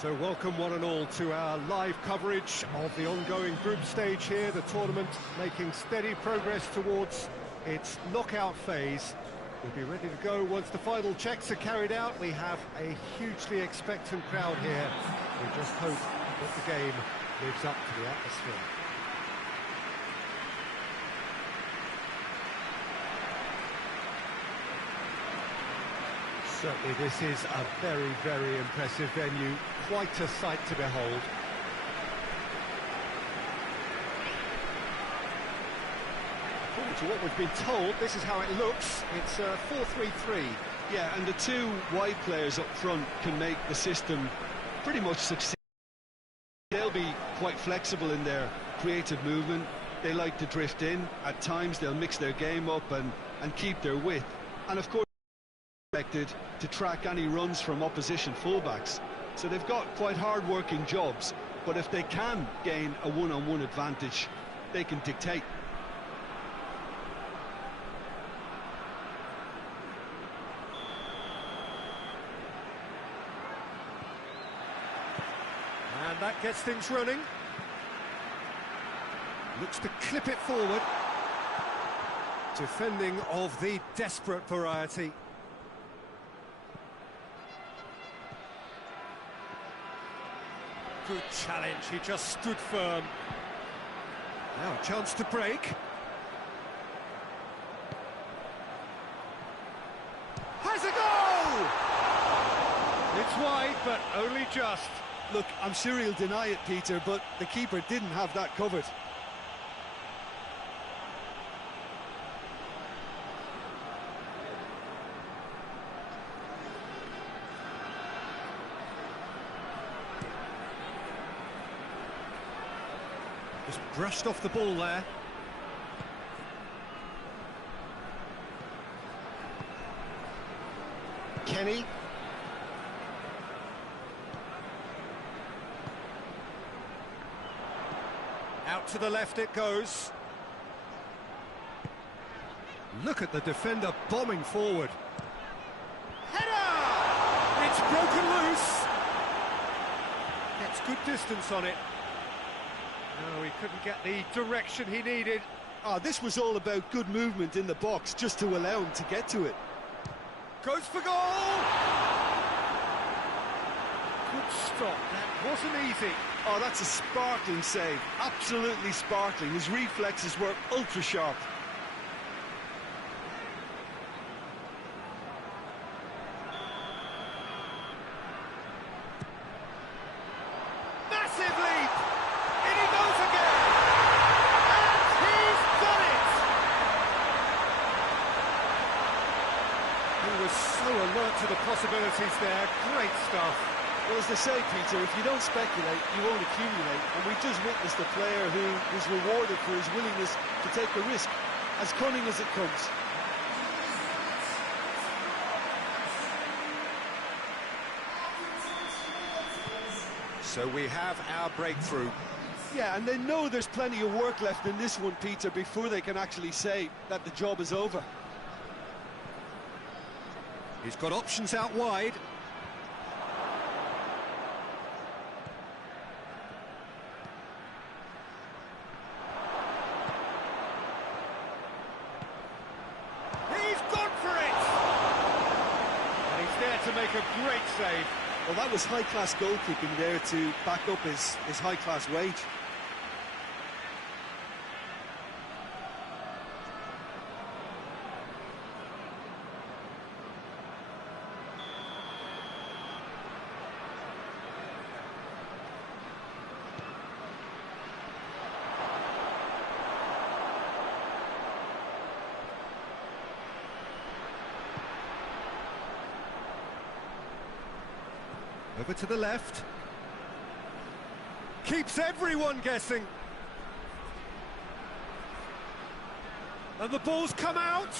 So welcome one and all to our live coverage of the ongoing group stage here, the tournament making steady progress towards its knockout phase. We'll be ready to go once the final checks are carried out. We have a hugely expectant crowd here. We just hope that the game lives up to the atmosphere. Certainly this is a very, very impressive venue, quite a sight to behold. According to what we've been told, this is how it looks. It's 4-3-3. Yeah, and the two wide players up front can make the system pretty much succeed. They'll be quite flexible in their creative movement. They like to drift in. At times they'll mix their game up and keep their width. And of course, expected to track any runs from opposition fullbacks, so they've got quite hard-working jobs, but if they can gain a one-on-one advantage, they can dictate. And that gets things running. Looks to clip it forward. Defending of the desperate variety. Good challenge, he just stood firm. Now a chance to break. Has a goal! It's wide, but only just. Look, I'm sure he'll deny it, Peter, but the keeper didn't have that covered. Just brushed off the ball there. Kenny. Out to the left it goes. Look at the defender bombing forward. Header! It's broken loose. Gets good distance on it. No, he couldn't get the direction he needed. This was all about good movement in the box, just to allow him to get to it. Goes for goal! Good stop, that wasn't easy. Oh, that's a sparkling save, absolutely sparkling. His reflexes were ultra-sharp. So alert to the possibilities there, great stuff. Well, as they say, Peter, if you don't speculate, you won't accumulate, and we just witnessed a player who was rewarded for his willingness to take a risk, as cunning as it comes. So we have our breakthrough. Yeah, and they know there's plenty of work left in this one, Peter, before they can actually say that the job is over. He's got options out wide. He's gone for it! And he's there to make a great save. Well, that was high-class goalkeeping there to back up his high-class wage. Over to the left. Keeps everyone guessing. And the ball's come out.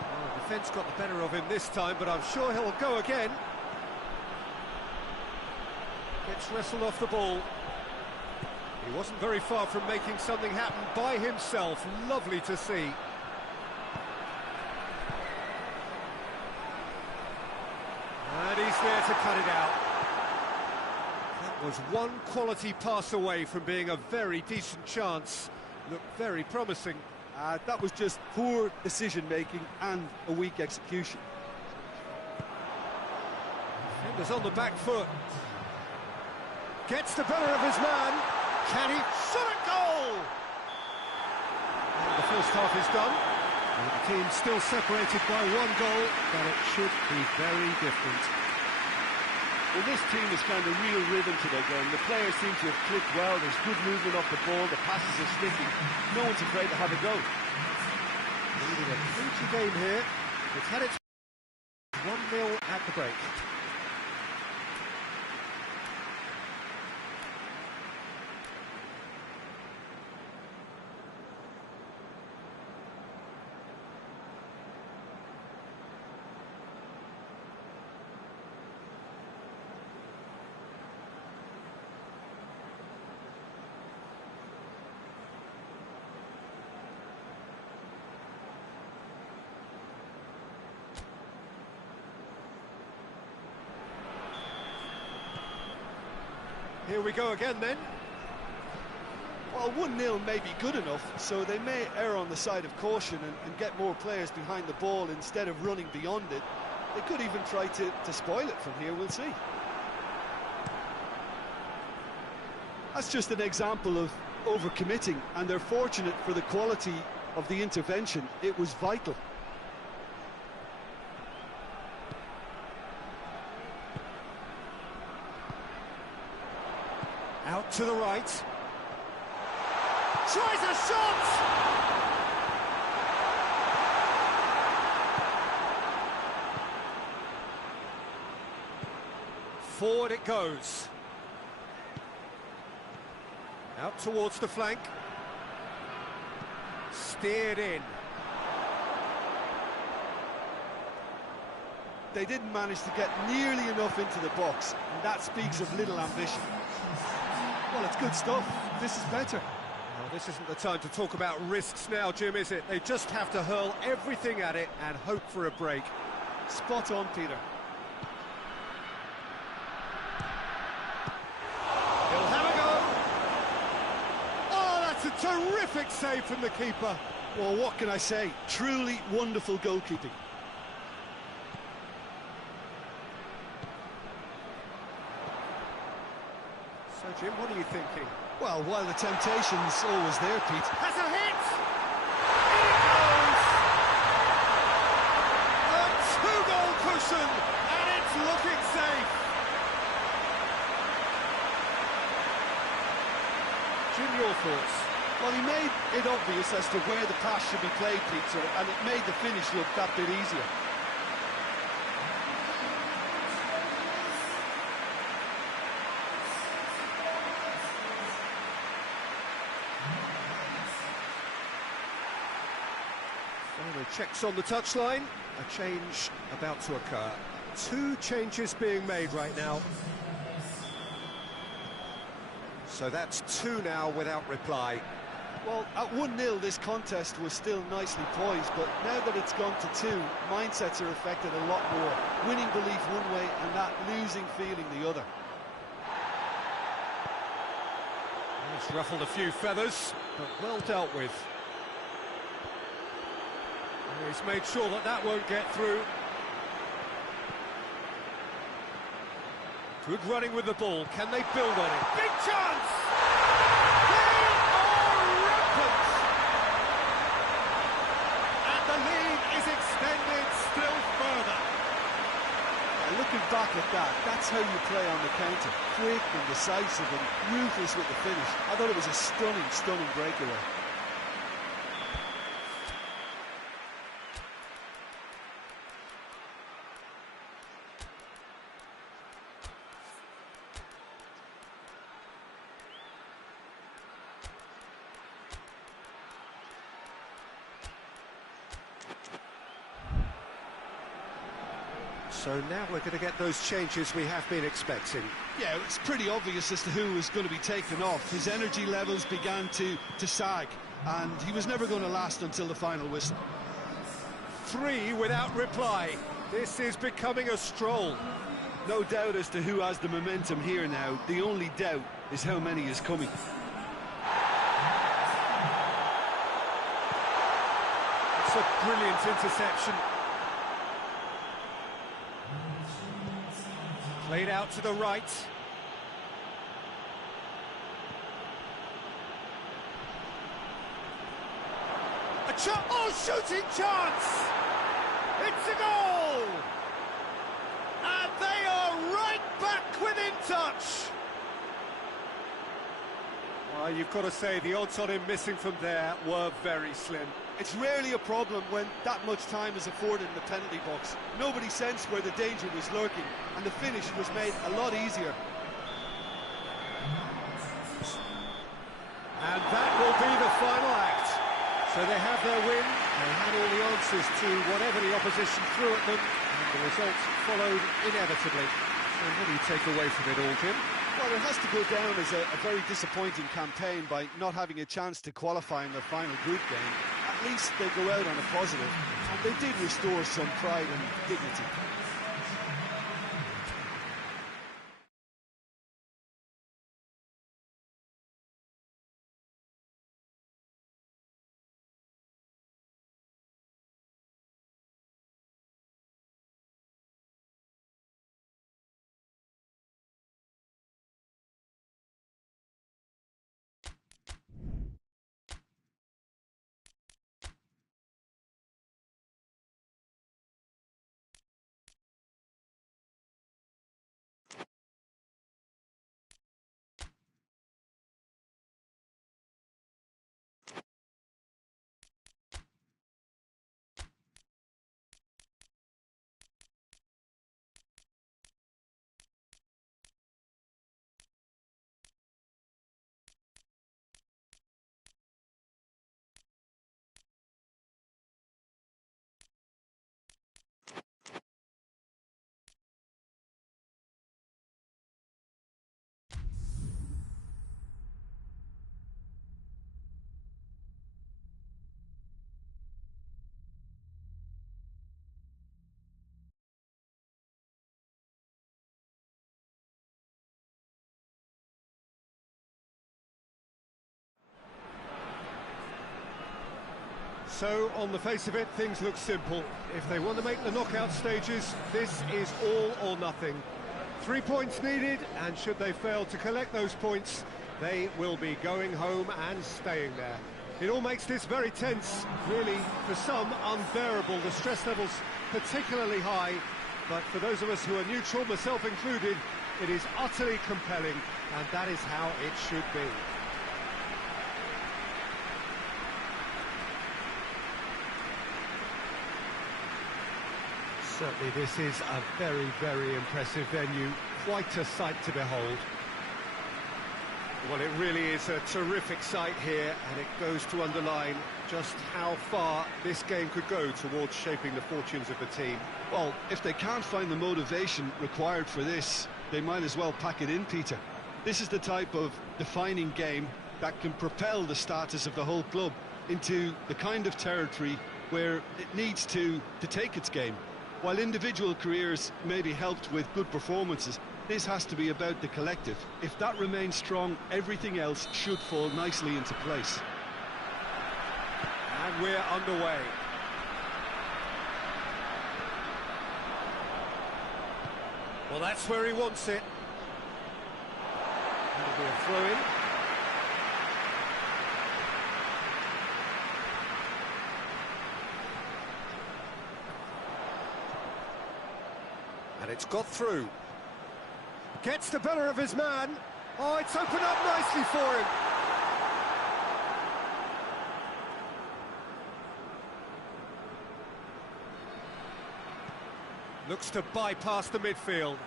Oh, defence got the better of him this time, but I'm sure he'll go again. Gets wrestled off the ball. He wasn't very far from making something happen by himself. Lovely to see. And he's there to cut it out. Was one quality pass away from being a very decent chance. Looked very promising. That was just poor decision-making and a weak execution. Defender's on the back foot. Gets the better of his man. Can he shot a goal? And the first half is done. And the team still separated by one goal, but it should be very different. Well, this team has found a real rhythm to their game. The players seem to have clicked well. There's good movement off the ball. The passes are sticking. No one's afraid to have a go. Leading a crucial game here. It's had its 1-0 at the break. Here we go again then. Well, 1-0 may be good enough, so they may err on the side of caution and get more players behind the ball instead of running beyond it. They could even try to spoil it from here, we'll see. That's just an example of overcommitting, and they're fortunate for the quality of the intervention. It was vital. Out to the right. Tries a shot! Forward it goes. Out towards the flank. Steered in. They didn't manage to get nearly enough into the box, and that speaks of little ambition. Well, it's good stuff. This is better. Well, this isn't the time to talk about risks now, Jim, is it? They just have to hurl everything at it and hope for a break. Spot on, Peter. He'll have a go. Oh, that's a terrific save from the keeper. Well, what can I say? Truly wonderful goalkeeping. So, Jim, what are you thinking? Well, while the temptation's always there, Pete. Has a hit! In it goes! A two-goal cushion, and it's looking safe. Jim, your thoughts? Well, he made it obvious as to where the pass should be played, Pete, and it made the finish look that bit easier. Checks on the touchline, a change about to occur. Two changes being made right now. So that's two now without reply. Well, at 1-0 this contest was still nicely poised, but now that it's gone to two, mindsets are affected a lot more. Winning belief one way and that losing feeling the other. It's ruffled a few feathers, but well dealt with. He's made sure that that won't get through. Good running with the ball. Can they build on it? Big chance! They are rampant! And the lead is extended still further. Looking back at that, that's how you play on the counter. Quick and decisive and ruthless with the finish. I thought it was a stunning, stunning breakaway. So now we're going to get those changes we have been expecting. Yeah, it's pretty obvious as to who was going to be taken off. His energy levels began to sag, and he was never going to last until the final whistle. Three without reply. This is becoming a stroll. No doubt as to who has the momentum here now. The only doubt is how many is coming. It's a brilliant interception. Played out to the right. Shooting chance! It's a goal! And they are right back within touch! Well, you've got to say the odds on him missing from there were very slim. It's rarely a problem when that much time is afforded in the penalty box. Nobody sensed where the danger was lurking, and the finish was made a lot easier. And that will be the final act. So they have their win, they had all the answers to whatever the opposition threw at them, and the result followed inevitably. So what do you take away from it all, Jim? Well, it has to go down as a very disappointing campaign by not having a chance to qualify in their final group game. At least they go out on a positive, and they did restore some pride and dignity. So, on the face of it, things look simple. If they want to make the knockout stages, this is all or nothing. 3 points needed, and should they fail to collect those points, they will be going home and staying there. It all makes this very tense, really, for some, unbearable. The stress levels particularly high, but for those of us who are neutral, myself included, it is utterly compelling, and that is how it should be. Certainly this is a very, very impressive venue, quite a sight to behold. Well, it really is a terrific sight here, and it goes to underline just how far this game could go towards shaping the fortunes of the team. Well, if they can't find the motivation required for this, they might as well pack it in, Peter. This is the type of defining game that can propel the status of the whole club into the kind of territory where it needs to take its game. While individual careers may be helped with good performances, this has to be about the collective. If that remains strong, everything else should fall nicely into place. And we're underway. Well, that's where he wants it. That'll be a throw-in. And it's got through. Gets the better of his man. Oh, it's opened up nicely for him. Looks to bypass the midfield.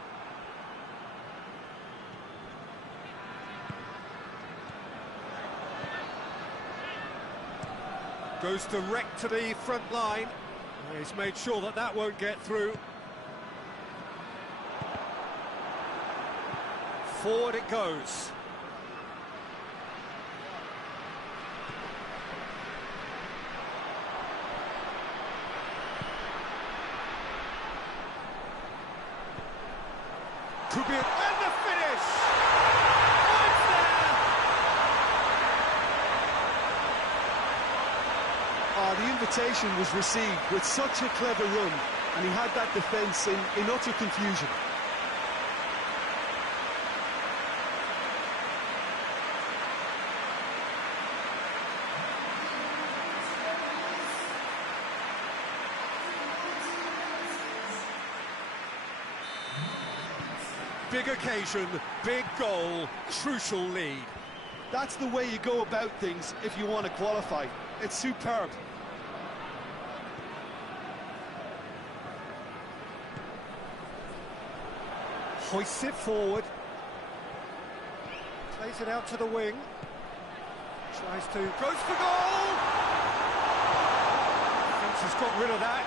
Goes direct to the front line. He's made sure that that won't get through. Forward it goes. Could be and the finish! Oh, it's there! Oh, the invitation was received with such a clever run, and he had that defence in utter confusion. Big occasion, big goal, crucial lead. That's the way you go about things if you want to qualify. It's superb. Hoists it forward. Plays it out to the wing. Tries to... goes for goal! Defence has got rid of that.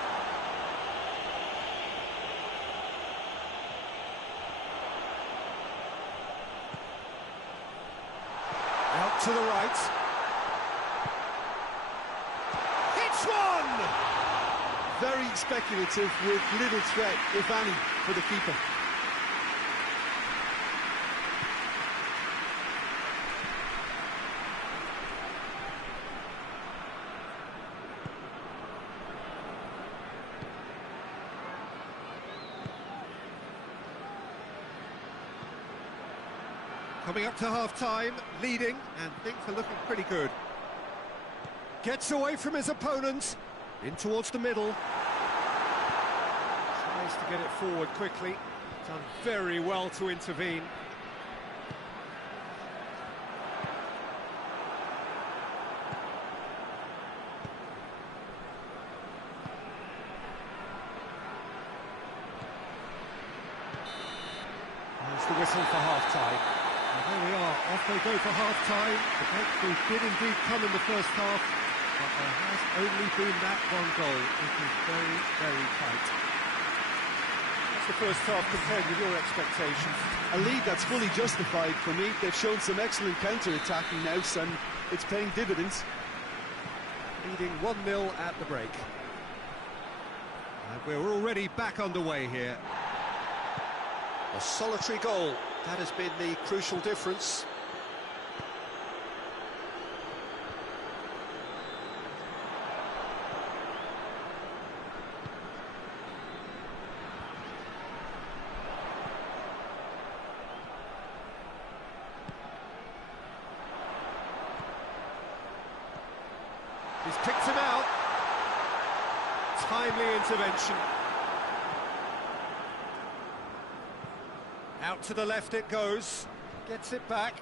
Out to the right. Hits one! Very speculative with little threat, if any, for the keeper. Coming up to half-time, leading, and things are looking pretty good. Gets away from his opponents, in towards the middle. Tries to get it forward quickly. Done very well to intervene. There's the whistle for half-time. And there we are, off they go for half-time. The breakthrough did indeed come in the first half, but there has only been that one goal. It is very, very tight. That's the first half compared with your expectations. A lead that's fully justified for me. They've shown some excellent counter-attacking now, and it's paying dividends. Leading 1-0 at the break. And we're already back underway here. A solitary goal. That has been the crucial difference. He's picked him out. Timely intervention. Out to the left it goes, gets it back.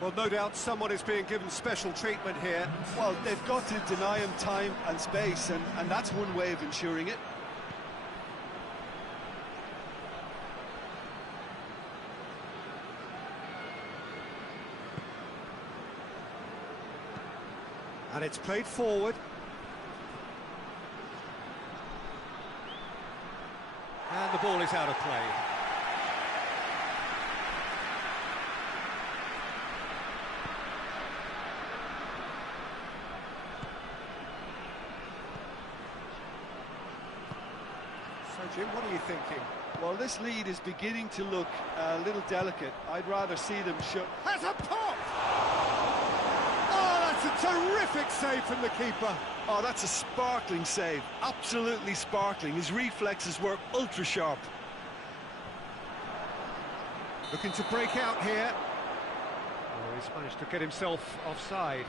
Well, no doubt someone is being given special treatment here. Well, they've got to deny him time and space, and that's one way of ensuring it. And it's played forward. And the ball is out of play. So, Jim, what are you thinking? Well, this lead is beginning to look a little delicate. I'd rather see them show... Has a pop! Oh, that's a terrific save from the keeper. Oh, that's a sparkling save. Absolutely sparkling. His reflexes were ultra-sharp. Looking to break out here. Oh, he's managed to get himself offside.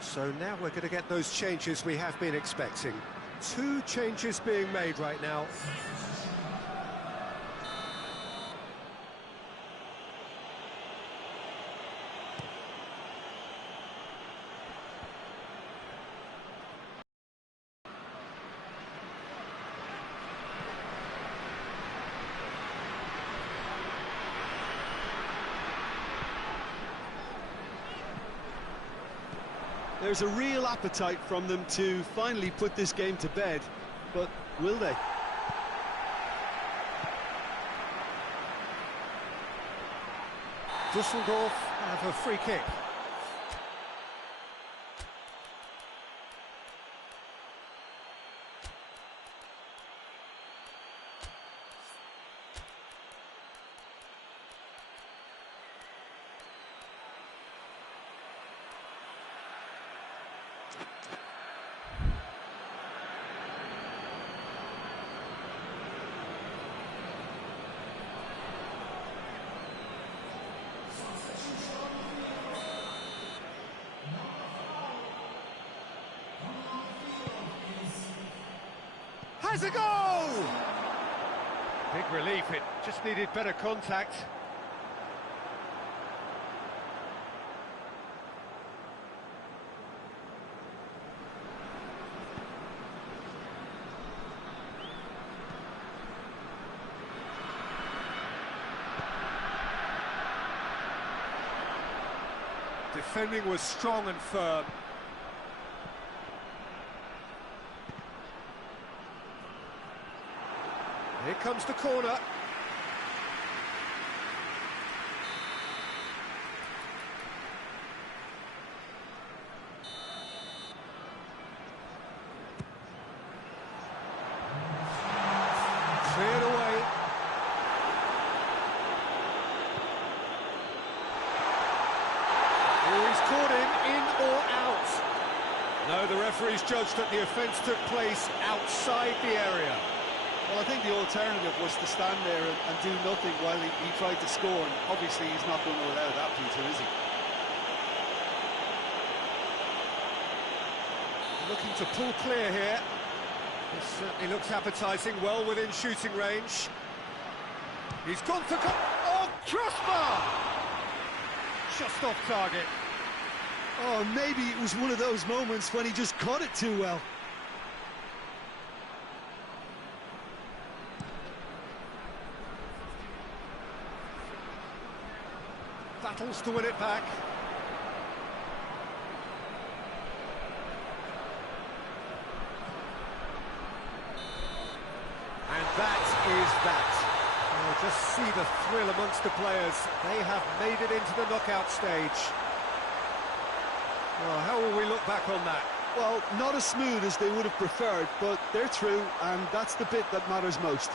So now we're going to get those changes we have been expecting. 2 changes being made right now. There's a real appetite from them to finally put this game to bed, but will they? Düsseldorf have a free kick. Has a goal! Big relief, it just needed better contact. Defending was strong and firm. Here comes the corner. Cleared away. Oh, he's caught him, in or out. No, the referee's judged that the offence took place outside the area. Well, I think the alternative was to stand there and do nothing while he tried to score, and obviously he's not going to allow that, Peter, is he? Looking to pull clear here. This certainly looks appetising, well within shooting range. He's gone for... Oh, crossbar! Just off target. Oh, maybe it was one of those moments when he just caught it too well. Battles to win it back. And that is that. Oh, just see the thrill amongst the players. They have made it into the knockout stage. Well, how will we look back on that? Well, not as smooth as they would have preferred, but they're through, and that's the bit that matters most.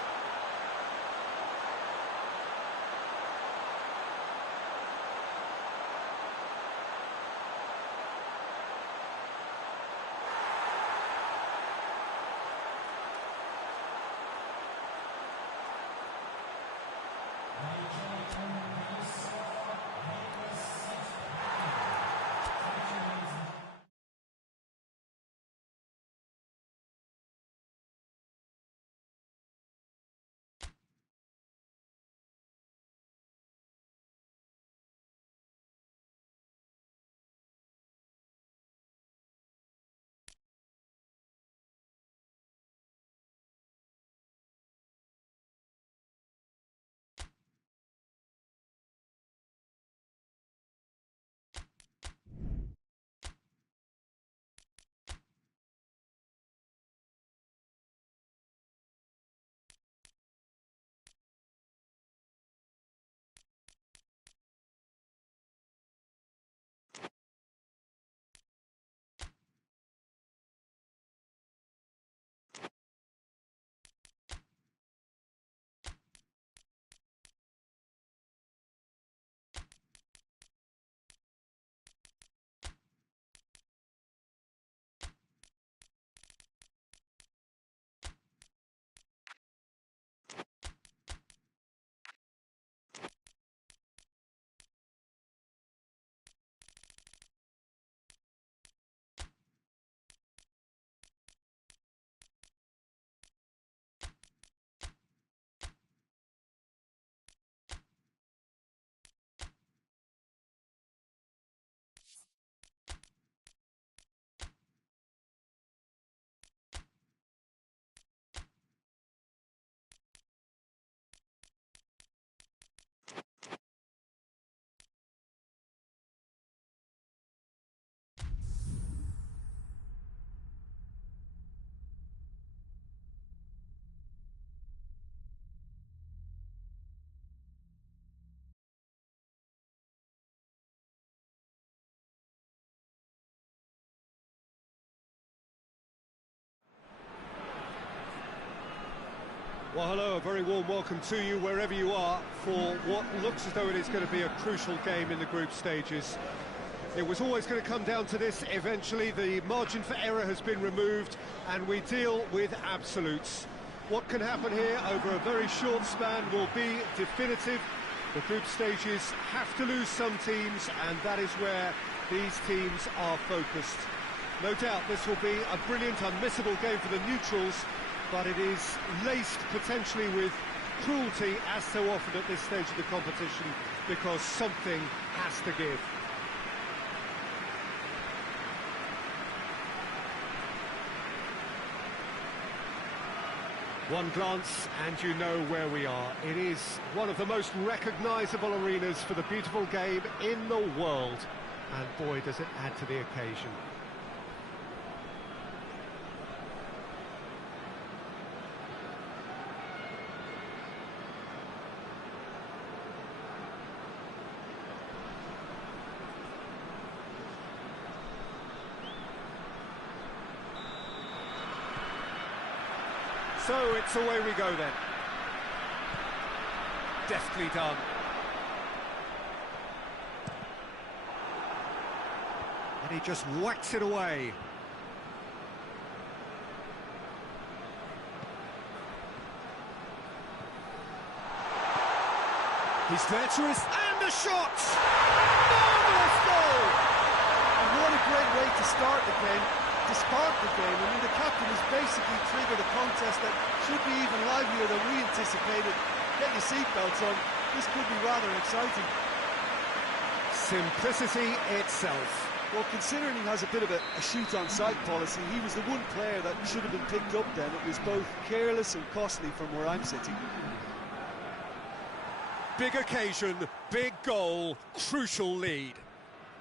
Well, hello, a very warm welcome to you wherever you are for what looks as though it is going to be a crucial game in the group stages. It was always going to come down to this eventually. The margin for error has been removed and we deal with absolutes. What can happen here over a very short span will be definitive. The group stages have to lose some teams, and that is where these teams are focused. No doubt this will be a brilliant, unmissable game for the neutrals, but it is laced potentially with cruelty as so often at this stage of the competition, because something has to give. One glance and you know where we are. It is one of the most recognisable arenas for the beautiful game in the world. And boy, does it add to the occasion. So it's away we go then. Deftly done. And he just whacks it away. He's virtuous, and the shot! Marvellous goal! And what a great way to start the game, to spark the game. I mean, the captain has basically triggered a contest that should be even livelier than we anticipated. Get your seatbelts on, this could be rather exciting. Simplicity itself. Well, considering he has a bit of a shoot-on-sight policy, he was the one player that should have been picked up then. It was both careless and costly from where I'm sitting. Big occasion, big goal, crucial lead.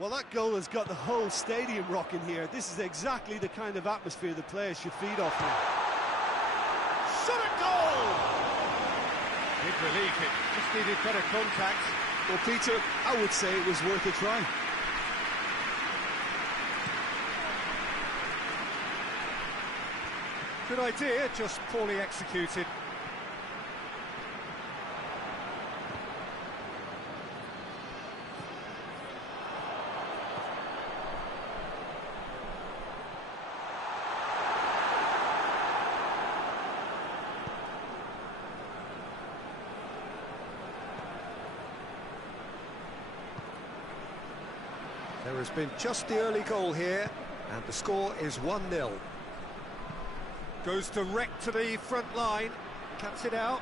Well, that goal has got the whole stadium rocking here. This is exactly the kind of atmosphere the players should feed off now. Shot at goal! Big relief, it just needed better contact. Well, Peter, I would say it was worth a try. Good idea, just poorly executed. There has been just the early goal here, and the score is 1-0. Goes direct to the front line, cuts it out.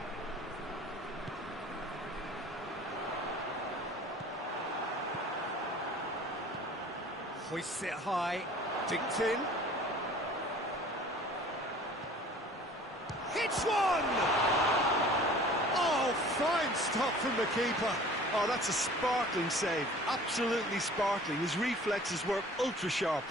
Hoists it high, dinked in. Hits one! Oh, fine stop from the keeper. Oh, that's a sparkling save, absolutely sparkling. His reflexes were ultra sharp.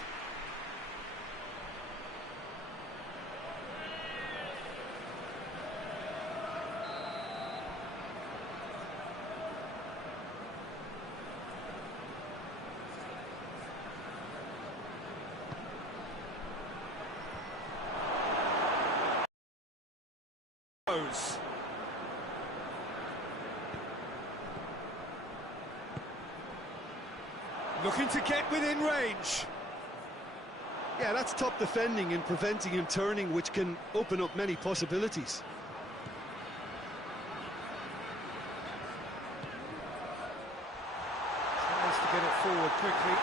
Looking to get within range. Yeah, that's top defending and preventing him turning, which can open up many possibilities. Tries to get it forward quickly.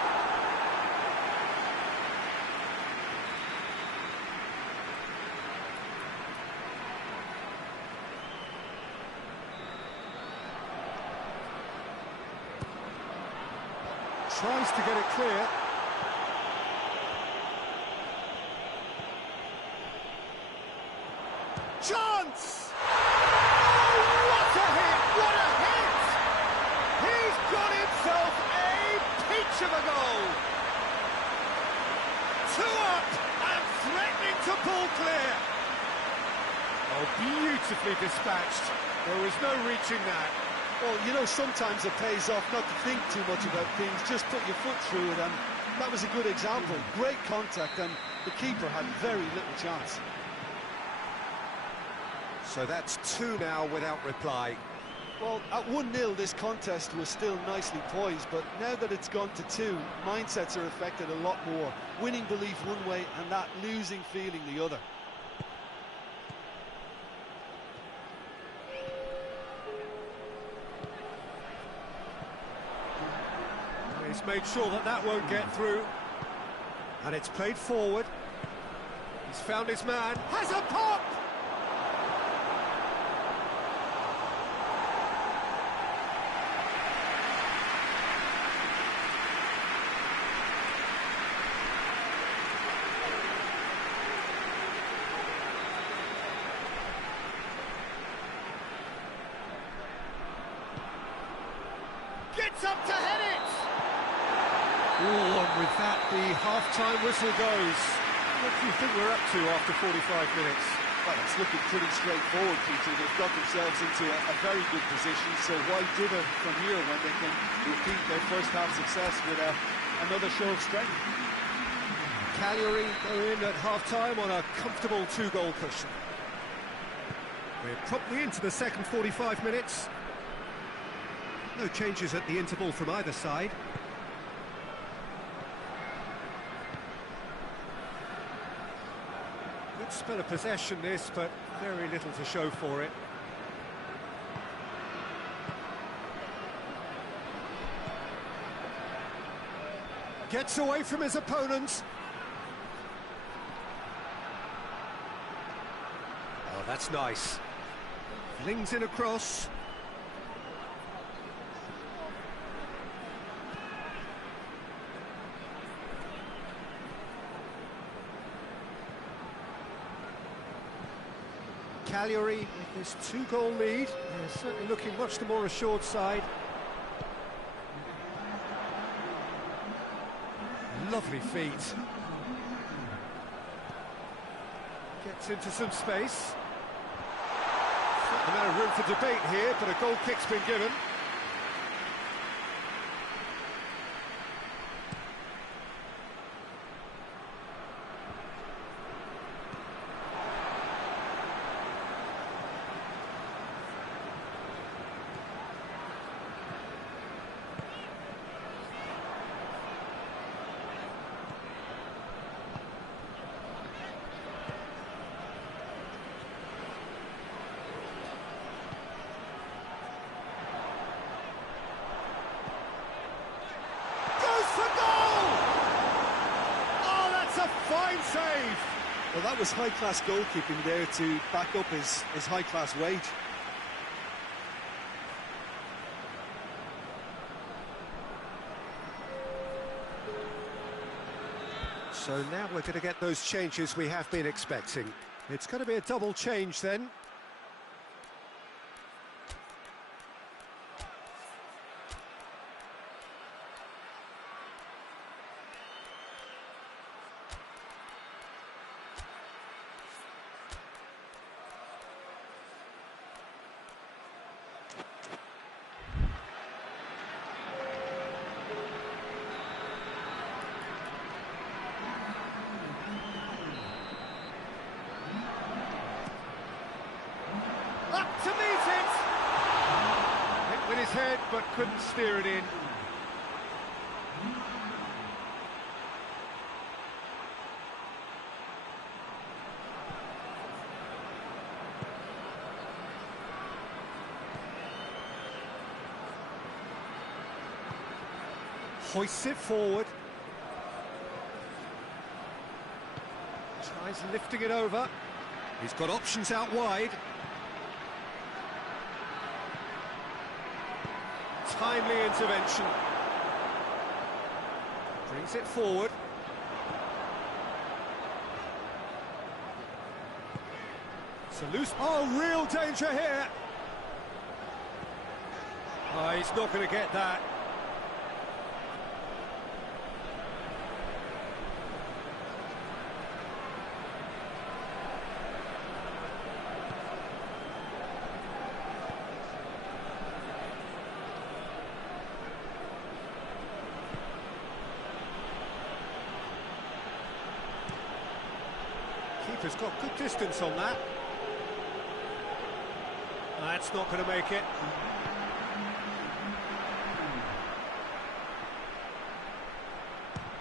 Tries to get it clear. Chance! Oh, what a hit! What a hit! He's got himself a peach of a goal. 2 up and threatening to pull clear. Oh, beautifully dispatched. There was no reaching that. Well, you know, sometimes it pays off not to think too much about things, just put your foot through it, and that was a good example. Great contact, and the keeper had very little chance. So that's 2 now without reply. Well, at 1-0, this contest was still nicely poised, but now that it's gone to 2, mindsets are affected a lot more. Winning belief one way, and that losing feeling the other. He's made sure that that won't get through. And it's played forward. He's found his man. Has a pop! Oh, and with that, the half-time whistle goes. What do you think we're up to after 45 minutes? Well, it's looking pretty straightforward, Peter. They've got themselves into a very good position, so why dither from here when they can repeat their first half success with another show of strength? Cagliari go in at half-time on a comfortable 2-goal cushion. We're promptly into the second 45 minutes. No changes at the interval from either side. Good spell of possession this, but very little to show for it. Gets away from his opponent. Oh, that's nice. Flings in a cross. Cagliari with this 2-goal lead, they're certainly looking much the more assured side. Lovely feet. Gets into some space. No room for debate here, but a goal kick's been given. Save! Well, that was high-class goalkeeping there to back up his high-class wage. So now we're going to get those changes we have been expecting. It's going to be a double change then. Up to meet it! Hit with his head, but couldn't steer it in. Hoists it forward. Tries lifting it over. He's got options out wide. Timely intervention. Brings it forward. It's a loose... Oh, real danger here! Oh, he's not going to get that. Keeper's got good distance on that. That's not going to make it.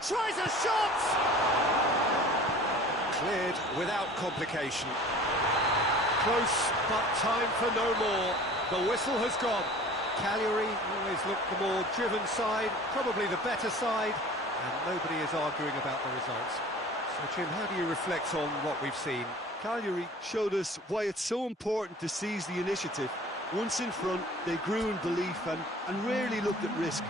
Tries a shot! Cleared without complication. Close, but time for no more. The whistle has gone. Cagliari always looked the more driven side, probably the better side, and nobody is arguing about the results. So, Jim, how do you reflect on what we've seen? Cagliari showed us why it's so important to seize the initiative. Once in front, they grew in belief and rarely looked at risk.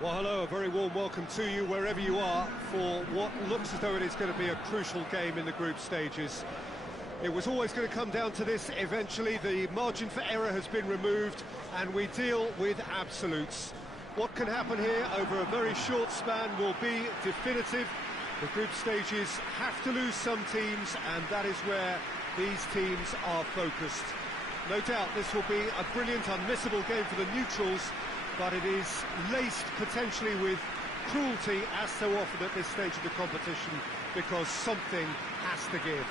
Well, hello, a very warm welcome to you wherever you are for what looks as though it is going to be a crucial game in the group stages. It was always going to come down to this eventually. The margin for error has been removed and we deal with absolutes. What can happen here over a very short span will be definitive. The group stages have to lose some teams, and that is where these teams are focused. No doubt this will be a brilliant, unmissable game for the neutrals, but it is laced potentially with cruelty, as so often at this stage of the competition, because something has to give.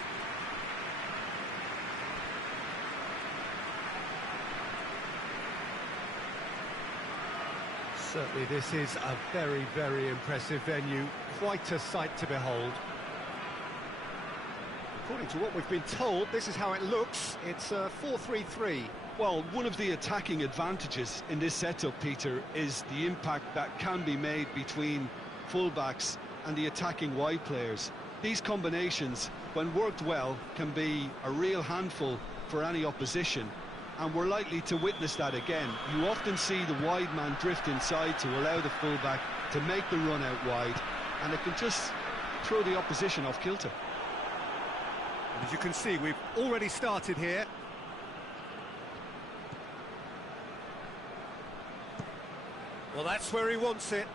Certainly this is a very, very impressive venue, quite a sight to behold. According to what we've been told, this is how it looks. It's 4-3-3. Well, one of the attacking advantages in this setup, Peter, is the impact that can be made between fullbacks and the attacking wide players. These combinations, when worked well, can be a real handful for any opposition, and we're likely to witness that again. You often see the wide man drift inside to allow the fullback to make the run out wide, and it can just throw the opposition off kilter. As you can see, we've already started here. Well, that's where he wants it.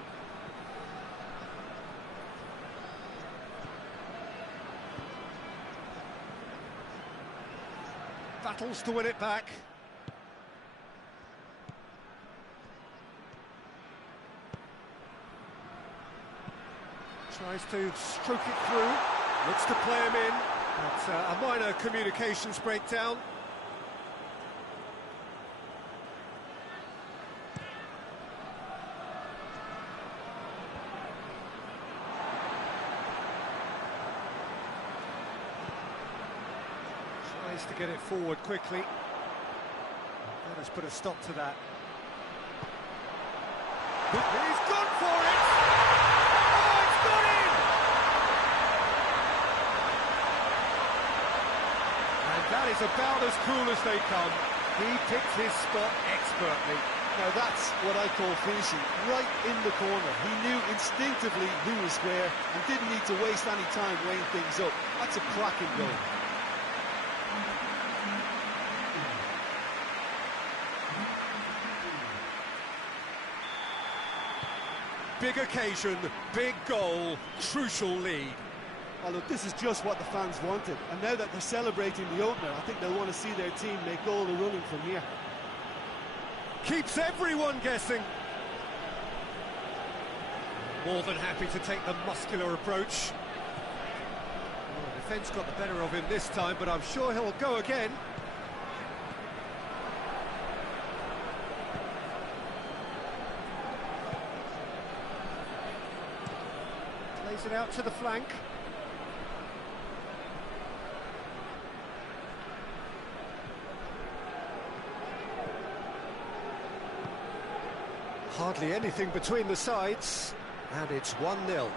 Battles to win it back. Tries to stroke it through. Looks to play him in. But a minor communications breakdown. Tries to get it forward quickly. That has put a stop to that. He's gone for it! Oh, it's got in! And that is about as cool as they come. He picked his spot expertly. Now that's what I call finishing, right in the corner. He knew instinctively who was where and didn't need to waste any time weighing things up. That's a cracking goal. Big occasion, big goal, crucial lead. Oh, look, this is just what the fans wanted, and now that they're celebrating the opener, I think they'll want to see their team make all the running from here. Keeps everyone guessing. More than happy to take the muscular approach. Well, the defence got the better of him this time, but I'm sure he'll go again. Plays it out to the flank. Hardly anything between the sides, and it's 1-0.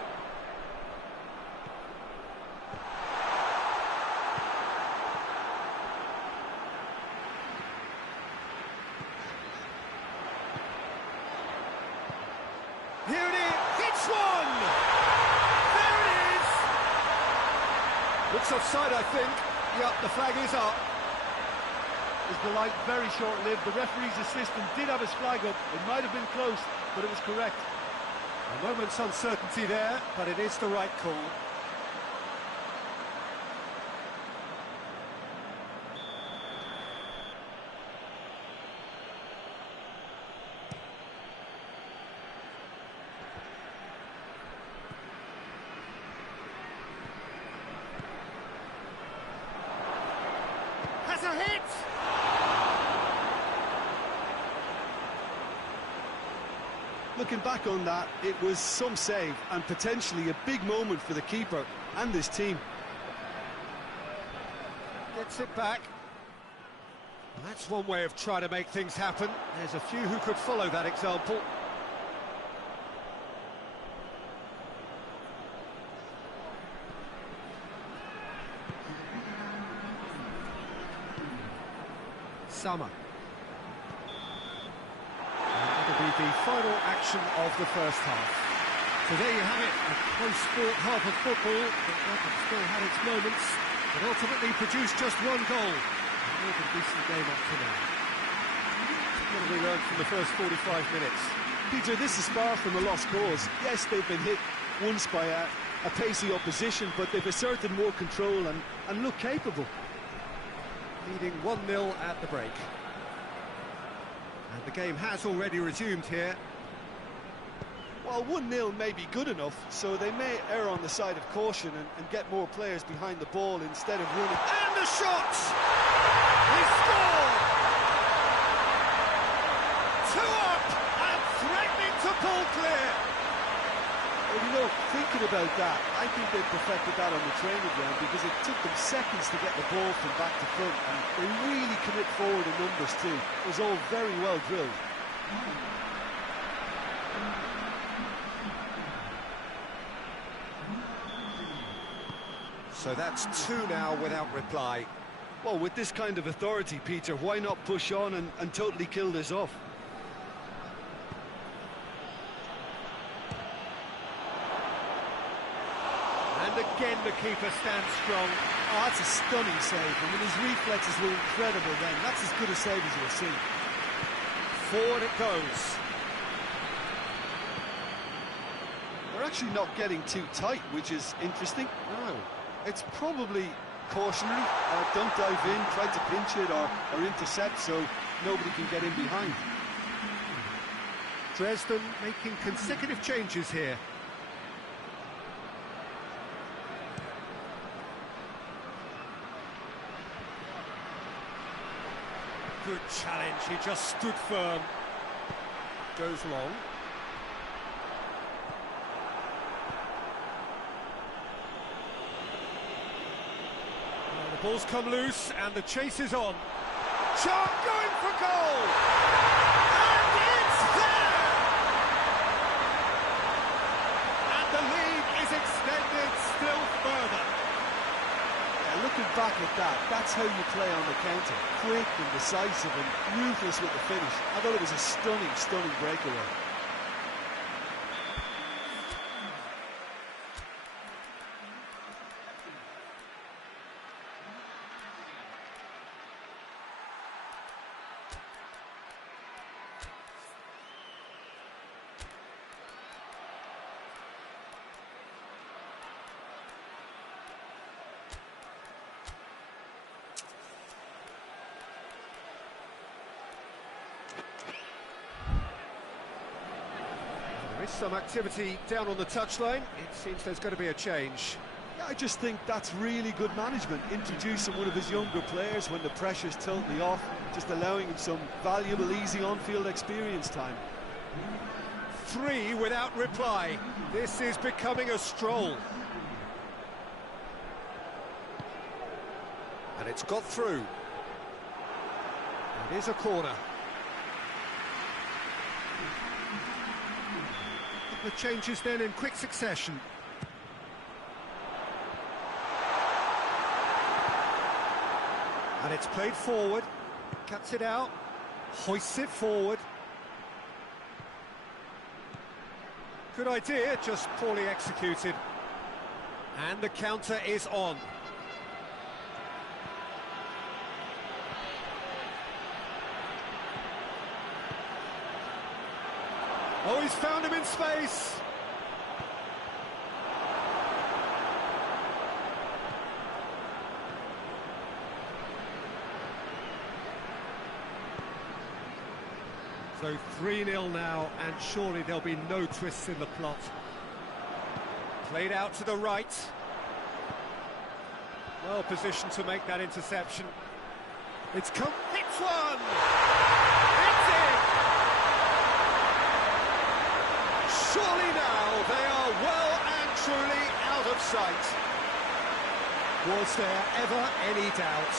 Here it is, it's one! There it is! Looks offside, I think. Yep, the flag is up. His delight very short-lived. The referee's assistant did have his flag up. It might have been close, but it was correct. A moment's uncertainty there, but it is the right call. Has a hit! Looking back on that, it was some save and potentially a big moment for the keeper and this team. Gets it back. That's one way of trying to make things happen. There's a few who could follow that example. Summer. It'll be the final action of the first half. So there you have it, a close-fought half of football that still had its moments, but ultimately produced just one goal. More than a decent game up to now. What have we learned from the first 45 minutes? Peter, this is far from a lost cause. Yes, they've been hit once by a pacey opposition, but they've asserted more control and look capable. Leading 1-0 at the break. And the game has already resumed here. Well, 1-0 may be good enough, so they may err on the side of caution and get more players behind the ball instead of running. And the shot! He scored! 2 up and threatening to pull clear. Well, you know, thinking about that, I think they perfected that on the training ground because it took them seconds to get the ball from back to front, and they really commit forward in numbers too. It was all very well drilled. So that's 2 now without reply. Well, with this kind of authority, Peter, why not push on and totally kill this off? And again the keeper stands strong. Oh, that's a stunning save. I mean, his reflexes were incredible then. That's as good a save as you'll see. Forward it goes. They're actually not getting too tight, which is interesting. No. It's probably cautionary. Don't dive in, try to pinch it or intercept so nobody can get in behind. Dresden making consecutive changes here. Good challenge, he just stood firm. Goes long. The ball's come loose and the chase is on. Chart going for goal! And it's there! And the lead is extended still further. Yeah, looking back at that, that's how you play on the counter. Quick and decisive and ruthless with the finish. I thought it was a stunning, stunning breakaway. There is some activity down on the touchline. It seems there's going to be a change. Yeah, I just think that's really good management, introducing one of his younger players when the pressure's totally off, just allowing him some valuable, easy on-field experience time. 3 without reply. This is becoming a stroll. And it's got through. It is a corner. The changes then in quick succession. And it's played forward, cuts it out, hoists it forward. Good idea, just poorly executed. And the counter is on. Oh, he's found him in space. So 3-0 now, and surely there'll be no twists in the plot. Played out to the right. Well positioned to make that interception. It's come. Hits one! It's in! Surely now they are well and truly out of sight. Was there ever any doubt?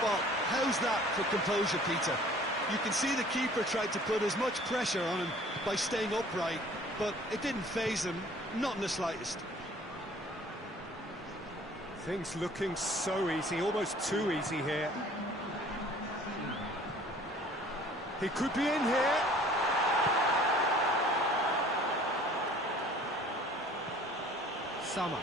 Well, how's that for composure, Peter? You can see the keeper tried to put as much pressure on him by staying upright, but it didn't faze him, not in the slightest. Things looking so easy, almost too easy here. He could be in here. Summer.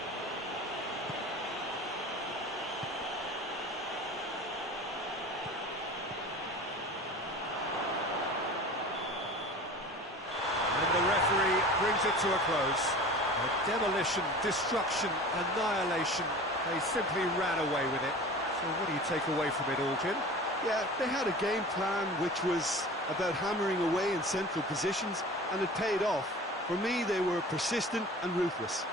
And the referee brings it to a close. A demolition, destruction, annihilation. They simply ran away with it. So what do you take away from it all, Jim? Yeah, they had a game plan which was about hammering away in central positions, and it paid off. For me, they were persistent and ruthless.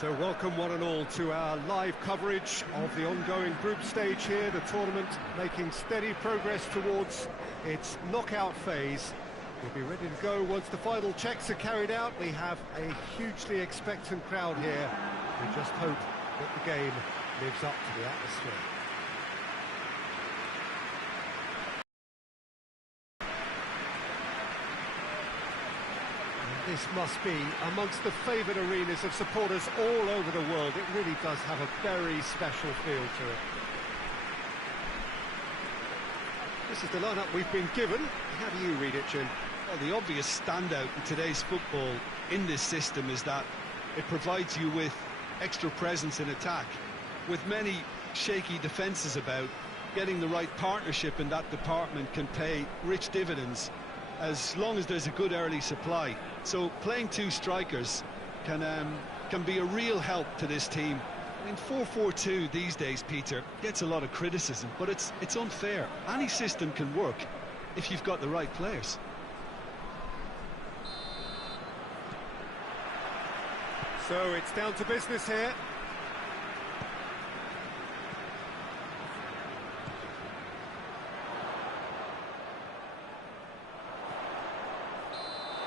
So welcome one and all to our live coverage of the ongoing group stage here, the tournament making steady progress towards its knockout phase. We'll be ready to go once the final checks are carried out. We have a hugely expectant crowd here. We just hope that the game lives up to the atmosphere. This must be amongst the favoured arenas of supporters all over the world. It really does have a very special feel to it. This is the lineup we've been given. How do you read it, Jim? Well, the obvious standout in today's football in this system is that it provides you with extra presence in attack. With many shaky defences about, getting the right partnership in that department can pay rich dividends as long as there's a good early supply. So playing two strikers can be a real help to this team. I mean, 4-4-2 these days, Peter, gets a lot of criticism, but it's unfair. Any system can work if you've got the right players. So it's down to business here.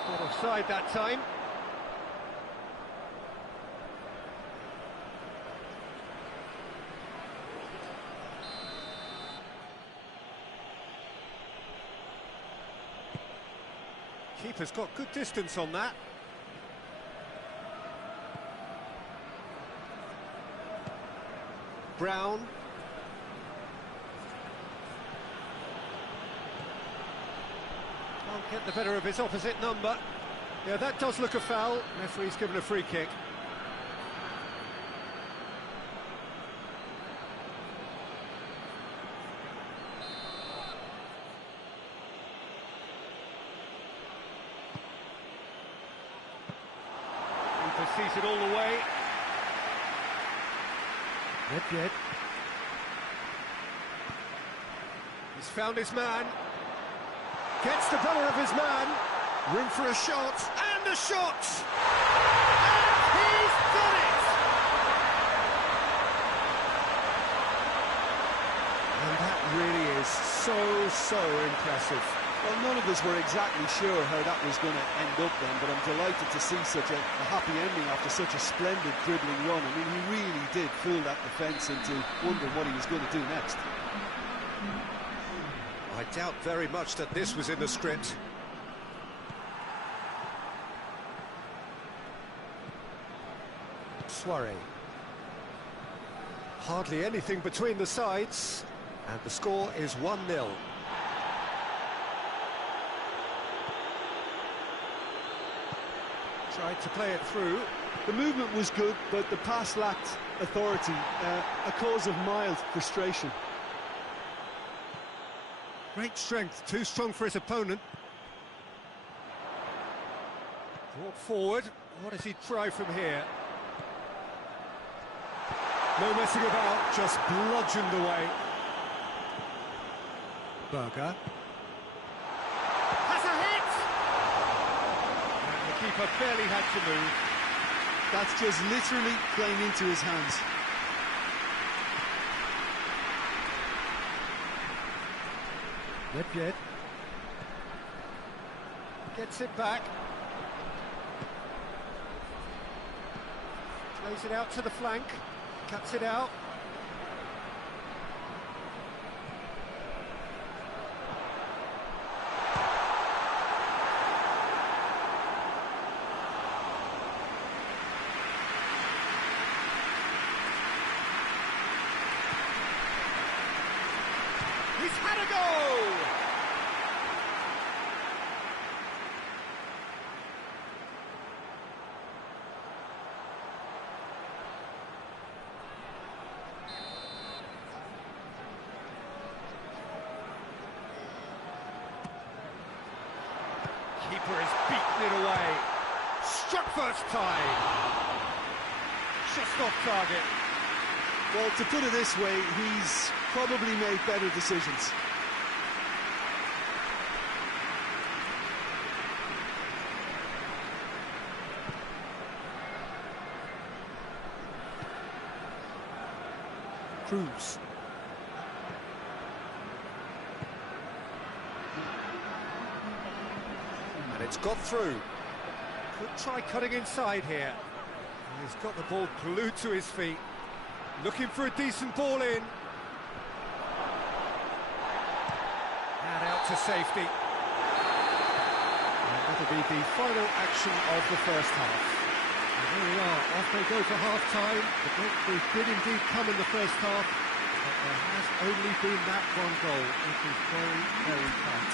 Not offside that time. Keeper's got good distance on that. Brown. Can't get the better of his opposite number. Yeah, that does look a foul. Referee's given a free kick. Keeper sees it all the way. Yet. He's found his man. Gets the better of his man. Room for a shot. And a shot! And he's done it! And that really is so impressive. Well, none of us were exactly sure how that was going to end up then, but I'm delighted to see such a happy ending after such a splendid dribbling run. I mean, he really did fool that defence into wondering what he was going to do next. I doubt very much that this was in the script. Soiree. Hardly anything between the sides, and the score is 1-0. Tried to play it through. The movement was good, but the pass lacked authority, a cause of mild frustration. Great strength, too strong for his opponent. Brought forward, what does he try from here? No messing about, just bludgeoned away. Berger. Has a hit! And the keeper barely had to move. That's just literally playing into his hands. Yet. Gets it back. Plays it out to the flank. Cuts it out. He's had a go! Keeper has beaten it away. Struck first time. Just off target. Well, to put it this way, he's probably made better decisions. Cruz. And it's got through. Could try cutting inside here. He's got the ball glued to his feet. Looking for a decent ball in. And out to safety. And that'll be the final action of the first half. And there we are, off they go for half-time. The breakthrough did indeed come in the first half, but there has only been that one goal. It is very, very tight.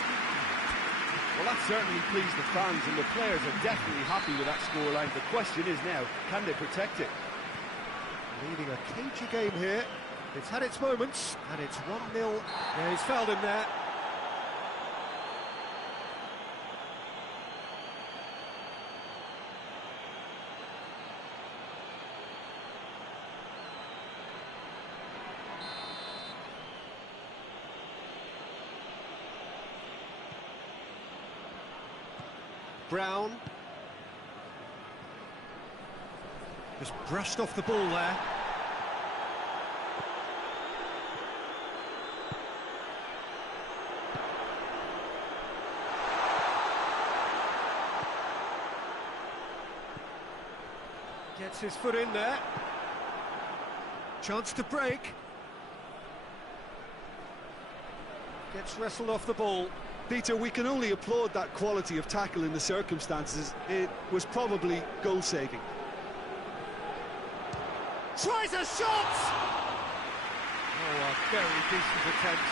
Well, that certainly pleased the fans, and the players are definitely happy with that scoreline. The question is now, can they protect it? Leading a cagey game here. It's had its moments, and it's 1-0. Yeah, he's fouled him there. Brown. Just brushed off the ball there. Gets his foot in there. Chance to break. Gets wrestled off the ball. Peter, we can only applaud that quality of tackle in the circumstances. It was probably goal-saving. Tries a shot! Oh, a very decent attempt.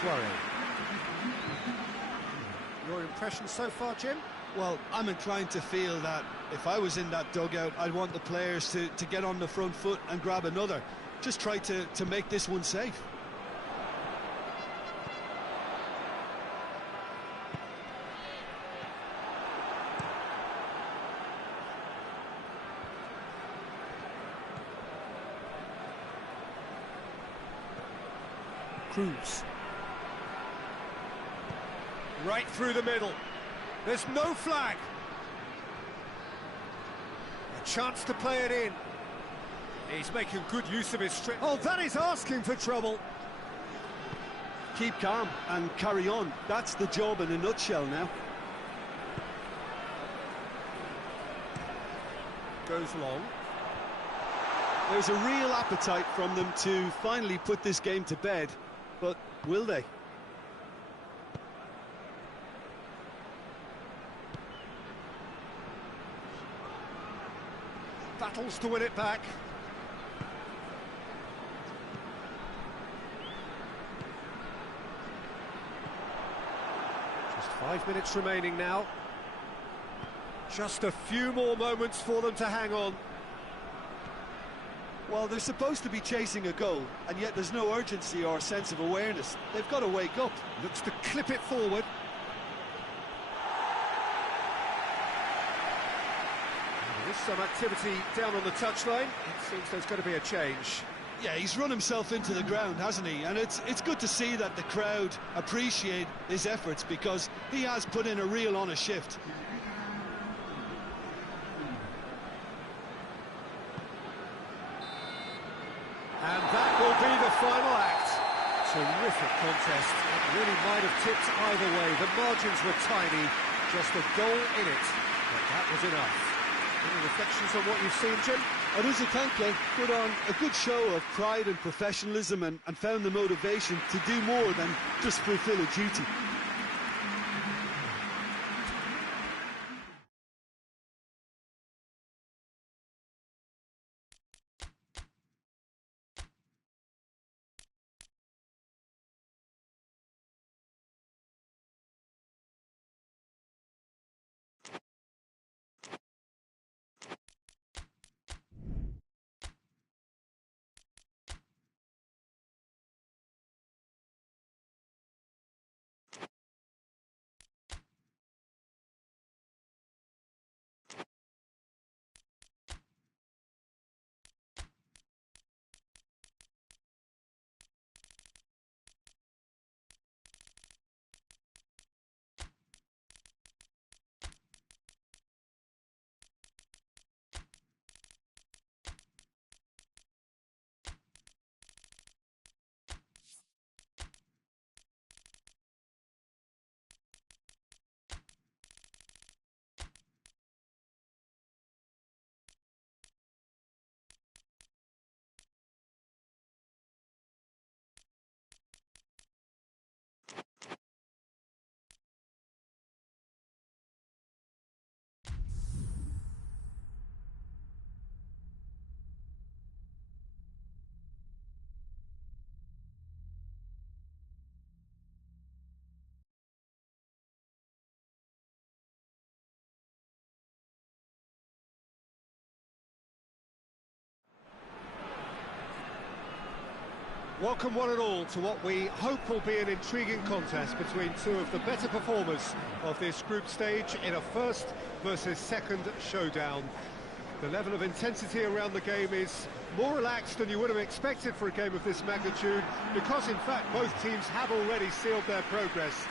Suarez. Your impression so far, Jim? Well, I'm inclined to feel that if I was in that dugout, I'd want the players to get on the front foot and grab another. Just try to make this one safe. Cruz. Right through the middle. There's no flag. A chance to play it in. He's making good use of his strength. Oh, that is asking for trouble. Keep calm and carry on. That's the job in a nutshell now. Goes long. There's a real appetite from them to finally put this game to bed, but will they? Battles to win it back. Just 5 minutes remaining now. Just a few more moments for them to hang on. Well, they're supposed to be chasing a goal, and yet there's no urgency or sense of awareness. They've got to wake up. Looks to clip it forward. There's some activity down on the touchline. It seems there's going to be a change. Yeah, he's run himself into the ground, hasn't he? And it's good to see that the crowd appreciate his efforts, because he has put in a real honest shift. And that will be the final act. Terrific contest. It really might have tipped either way. The margins were tiny, just a goal in it, but that was enough. Any reflections on what you've seen, Jim? Aruzatanke put on a good show of pride and professionalism and found the motivation to do more than just fulfill a duty. Welcome one and all to what we hope will be an intriguing contest between two of the better performers of this group stage in a first versus second showdown. The level of intensity around the game is more relaxed than you would have expected for a game of this magnitude, because in fact both teams have already sealed their progress.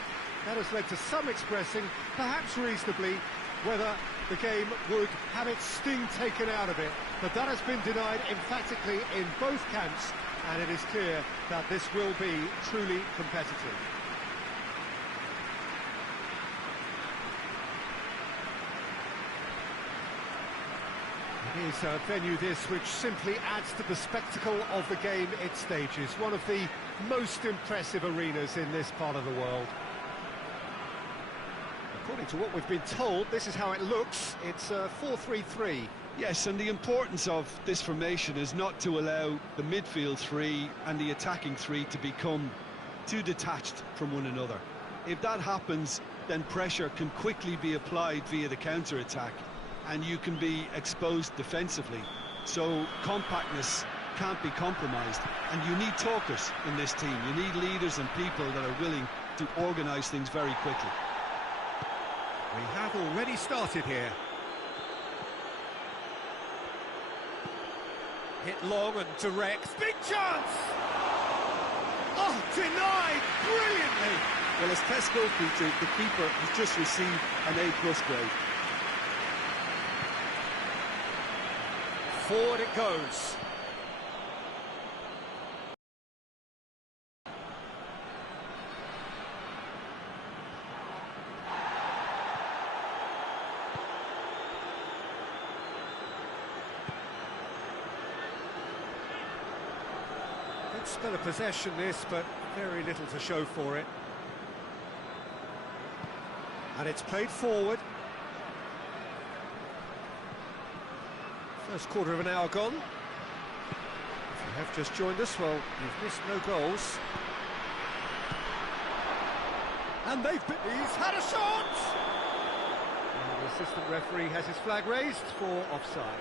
That has led to some expressing, perhaps reasonably, whether the game would have its sting taken out of it, but that has been denied emphatically in both camps, and it is clear that this will be truly competitive. It is a venue this which simply adds to the spectacle of the game it stages, one of the most impressive arenas in this part of the world. According to what we've been told, this is how it looks. It's 4-3-3. Yes, and the importance of this formation is not to allow the midfield three and the attacking three to become too detached from one another. If that happens, then pressure can quickly be applied via the counter-attack, and you can be exposed defensively. So compactness can't be compromised, and you need talkers in this team. You need leaders and people that are willing to organise things very quickly. We have already started here. Hit long and direct. Big chance! Oh, denied brilliantly! Well, as test goal feature, the keeper has just received an A+ grade. Forward it goes. Good spell of possession this, but very little to show for it. And it's played forward. First quarter of an hour gone. If you have just joined us, well, you've missed no goals. And he's had a shot! And the assistant referee has his flag raised for offside.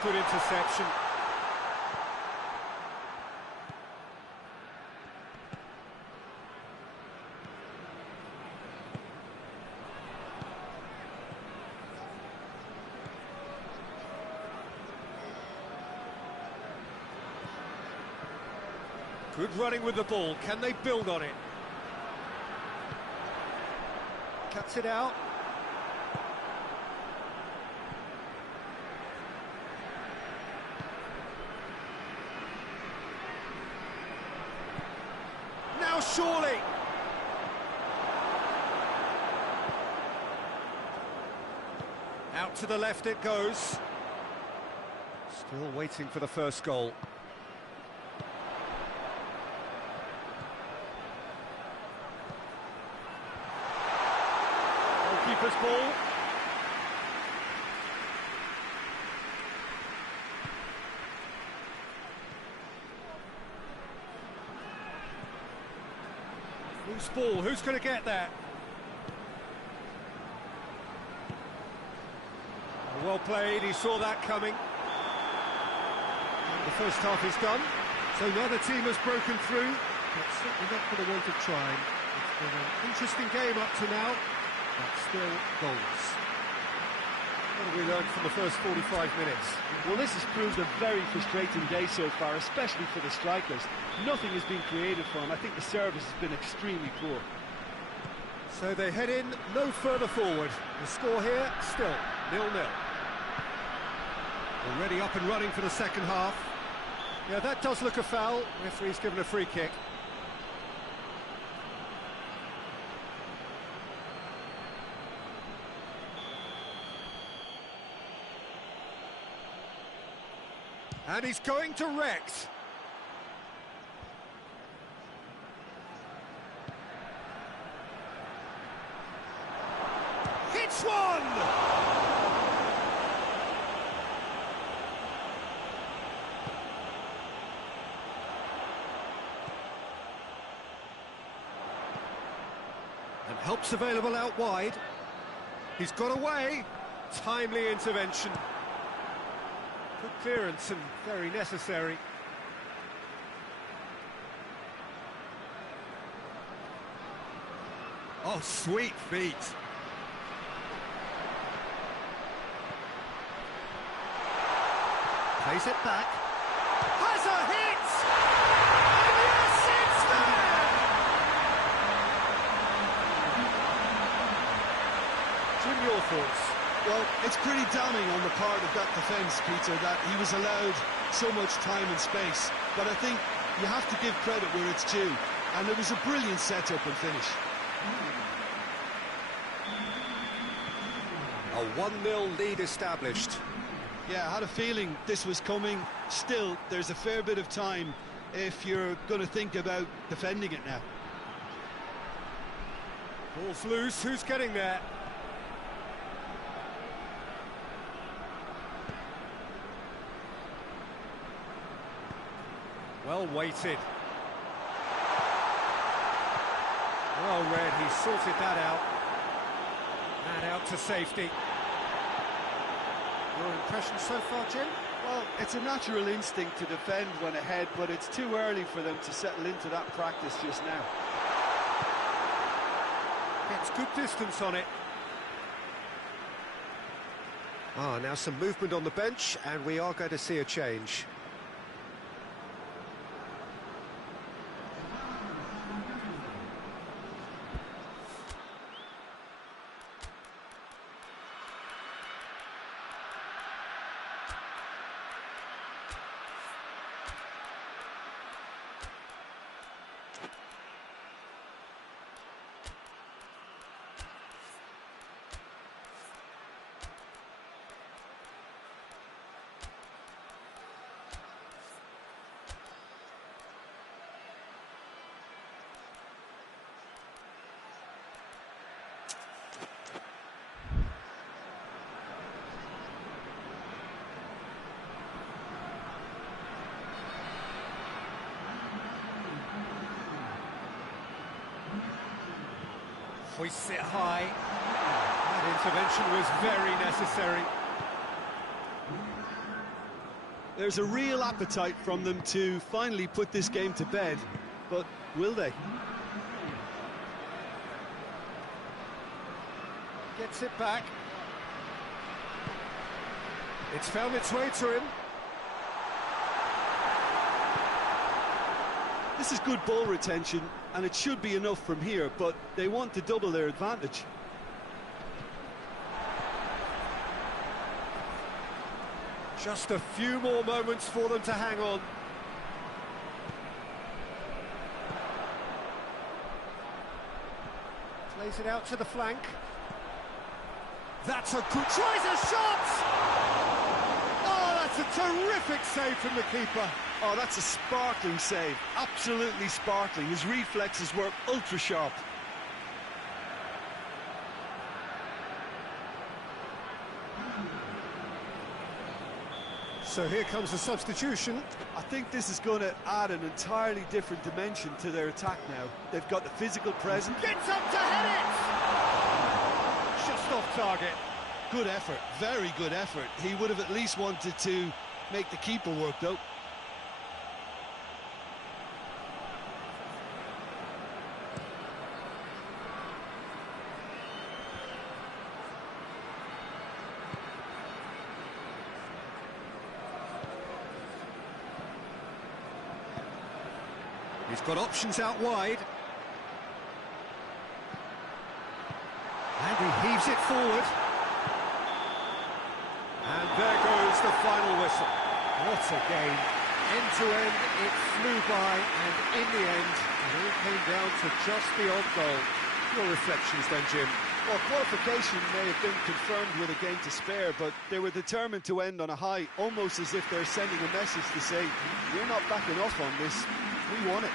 Good interception. Good running with the ball. Can they build on it? Cuts it out. Surely. Out to the left it goes. Still waiting for the first goal. Goalkeeper's ball. Loose ball, who's going to get that? Well played, he saw that coming. The first half is done, so neither team has broken through, but certainly not for the want of trying. It's been an interesting game up to now, but still goals. What have we learned from the first 45 minutes? Well, this has proved a very frustrating day so far, especially for the strikers. Nothing has been created for them. I think the service has been extremely poor. So they head in no further forward. The score here, still 0-0. Already up and running for the second half. Yeah, that does look a foul. Referee's given a free kick. And he's going direct. It's one! And help's available out wide. He's got away. Timely intervention. Good clearance and very necessary. Oh, sweet feet. Plays it back. Has a hit! And yes, it's there! Jim, your thoughts? Well, it's pretty damning on the part of that defence, Peter, that he was allowed so much time and space. But I think you have to give credit where it's due. And it was a brilliant setup and finish. A 1-0 lead established. Yeah, I had a feeling this was coming. Still, there's a fair bit of time if you're going to think about defending it now. Ball's loose, who's getting there? Well weighted. Well read, he sorted that out. And out to safety. Your impression so far, Jim? Well, it's a natural instinct to defend when ahead, but it's too early for them to settle into that practice just now. Gets good distance on it. Now some movement on the bench, and we are going to see a change. Hoists it high. That intervention was very necessary. There's a real appetite from them to finally put this game to bed, but will they? Gets it back. It's found its way to him. This is good ball retention, and it should be enough from here, but they want to double their advantage. Just a few more moments for them to hang on. Plays it out to the flank. That's a good... Tries a shot! Oh, that's a terrific save from the keeper. Oh, that's a sparkling save. Absolutely sparkling. His reflexes were ultra-sharp. So here comes the substitution. I think this is going to add an entirely different dimension to their attack now. They've got the physical presence. Gets up to head it! Just off target. Good effort, very good effort. He would have at least wanted to make the keeper work, though. He's got options out wide. And he heaves it forward. And there goes the final whistle. What a game. End to end, it flew by, and in the end, it all came down to just the odd goal. Your reflections then, Jim? Well, qualification may have been confirmed with a game to spare, but they were determined to end on a high, almost as if they're sending a message to say, you're not backing off on this, we won it.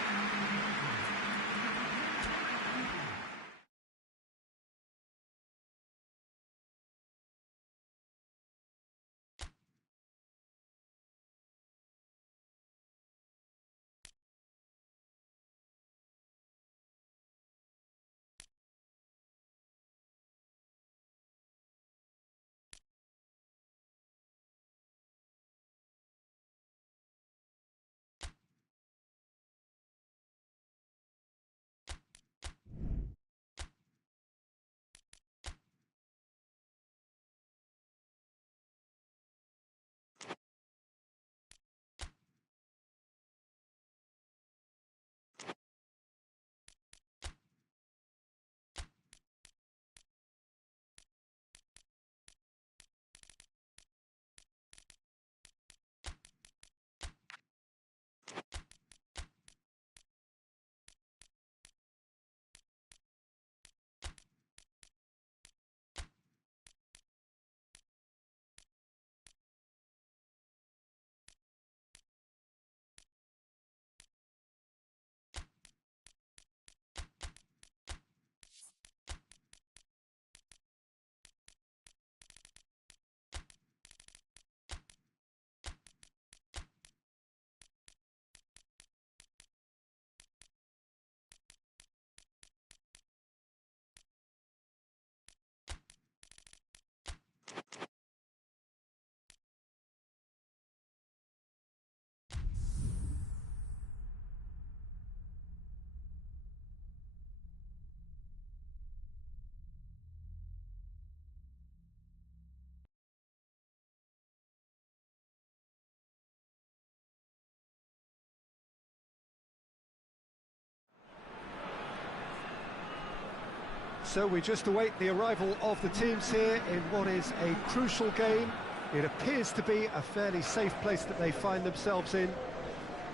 So we just await the arrival of the teams here in what is a crucial game. It appears to be a fairly safe place that they find themselves in.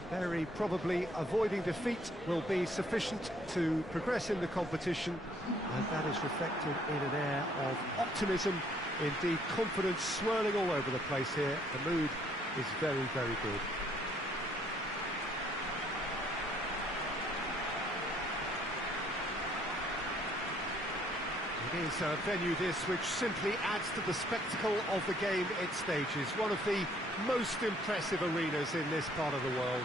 Very probably avoiding defeat will be sufficient to progress in the competition, and that is reflected in an air of optimism, indeed confidence swirling all over the place here. The mood is very, very good. It is a venue this which simply adds to the spectacle of the game it stages. One of the most impressive arenas in this part of the world.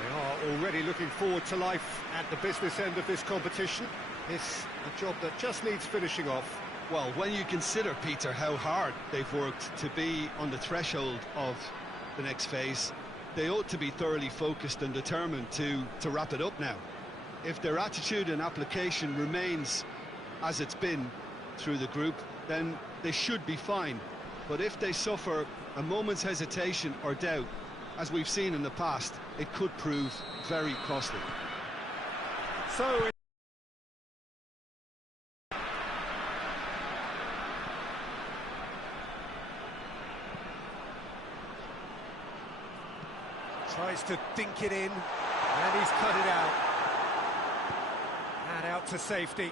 They are already looking forward to life at the business end of this competition. It's a job that just needs finishing off. Well, when you consider, Peter, how hard they've worked to be on the threshold of the next phase, they ought to be thoroughly focused and determined to wrap it up now. If their attitude and application remains as it's been through the group, then they should be fine. But if they suffer a moment's hesitation or doubt, as we've seen in the past, it could prove very costly. So tries to dink it in, and he's cut it out. And out to safety.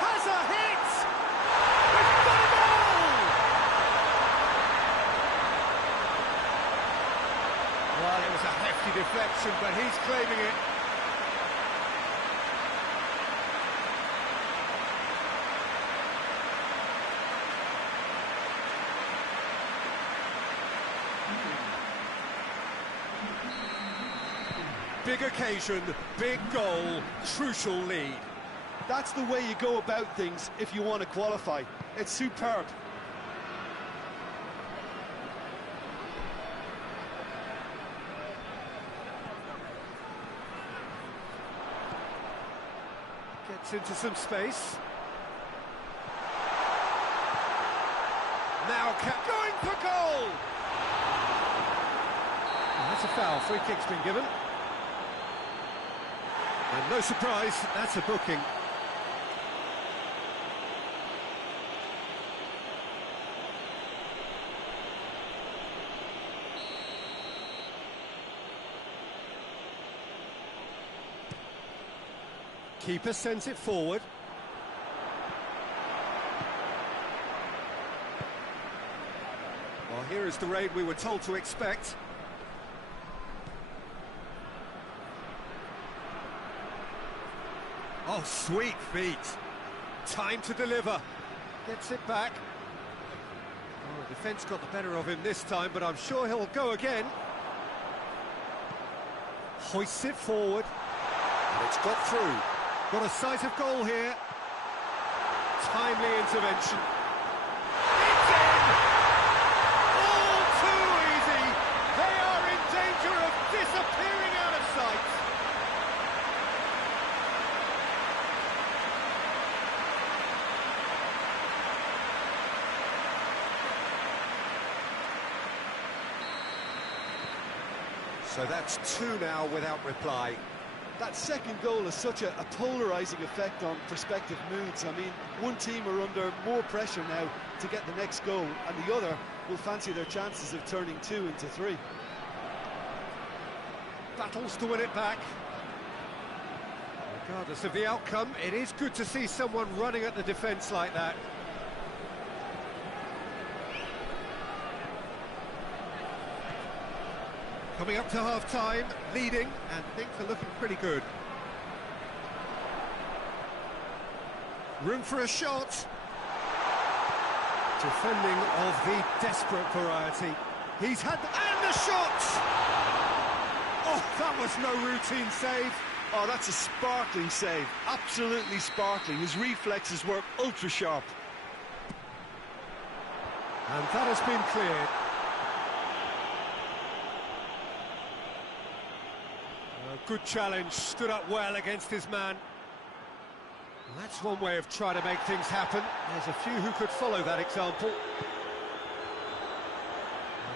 Has a hit! We've got a goal! Well, it was a hefty deflection, but he's claiming it. Big occasion, big goal, crucial lead. That's the way you go about things if you want to qualify. It's superb. Gets into some space. Now going for goal! And that's a foul, free kick's been given. And no surprise, that's a booking. Keeper sends it forward. Well, here is the raid we were told to expect. Oh, sweet feet. Time to deliver. Gets it back. Oh, the defence got the better of him this time, but I'm sure he'll go again. Hoists it forward. And it's got through. Got a sight of goal here. Timely intervention. It's in! All too easy. They are in danger of disappearing out of sight. So that's two now without reply. That second goal has such a polarising effect on prospective moods. I mean, one team are under more pressure now to get the next goal, and the other will fancy their chances of turning 2 into 3. Battles to win it back. Regardless of the outcome, it is good to see someone running at the defence like that. Coming up to half-time, leading, and things are looking pretty good. Room for a shot. Defending of the desperate variety. He's had... and the shot! Oh, that was no routine save. Oh, that's a sparkling save. Absolutely sparkling. His reflexes were ultra-sharp. And that has been cleared. Good challenge, stood up well against his man. Well, that's one way of trying to make things happen. There's a few who could follow that example.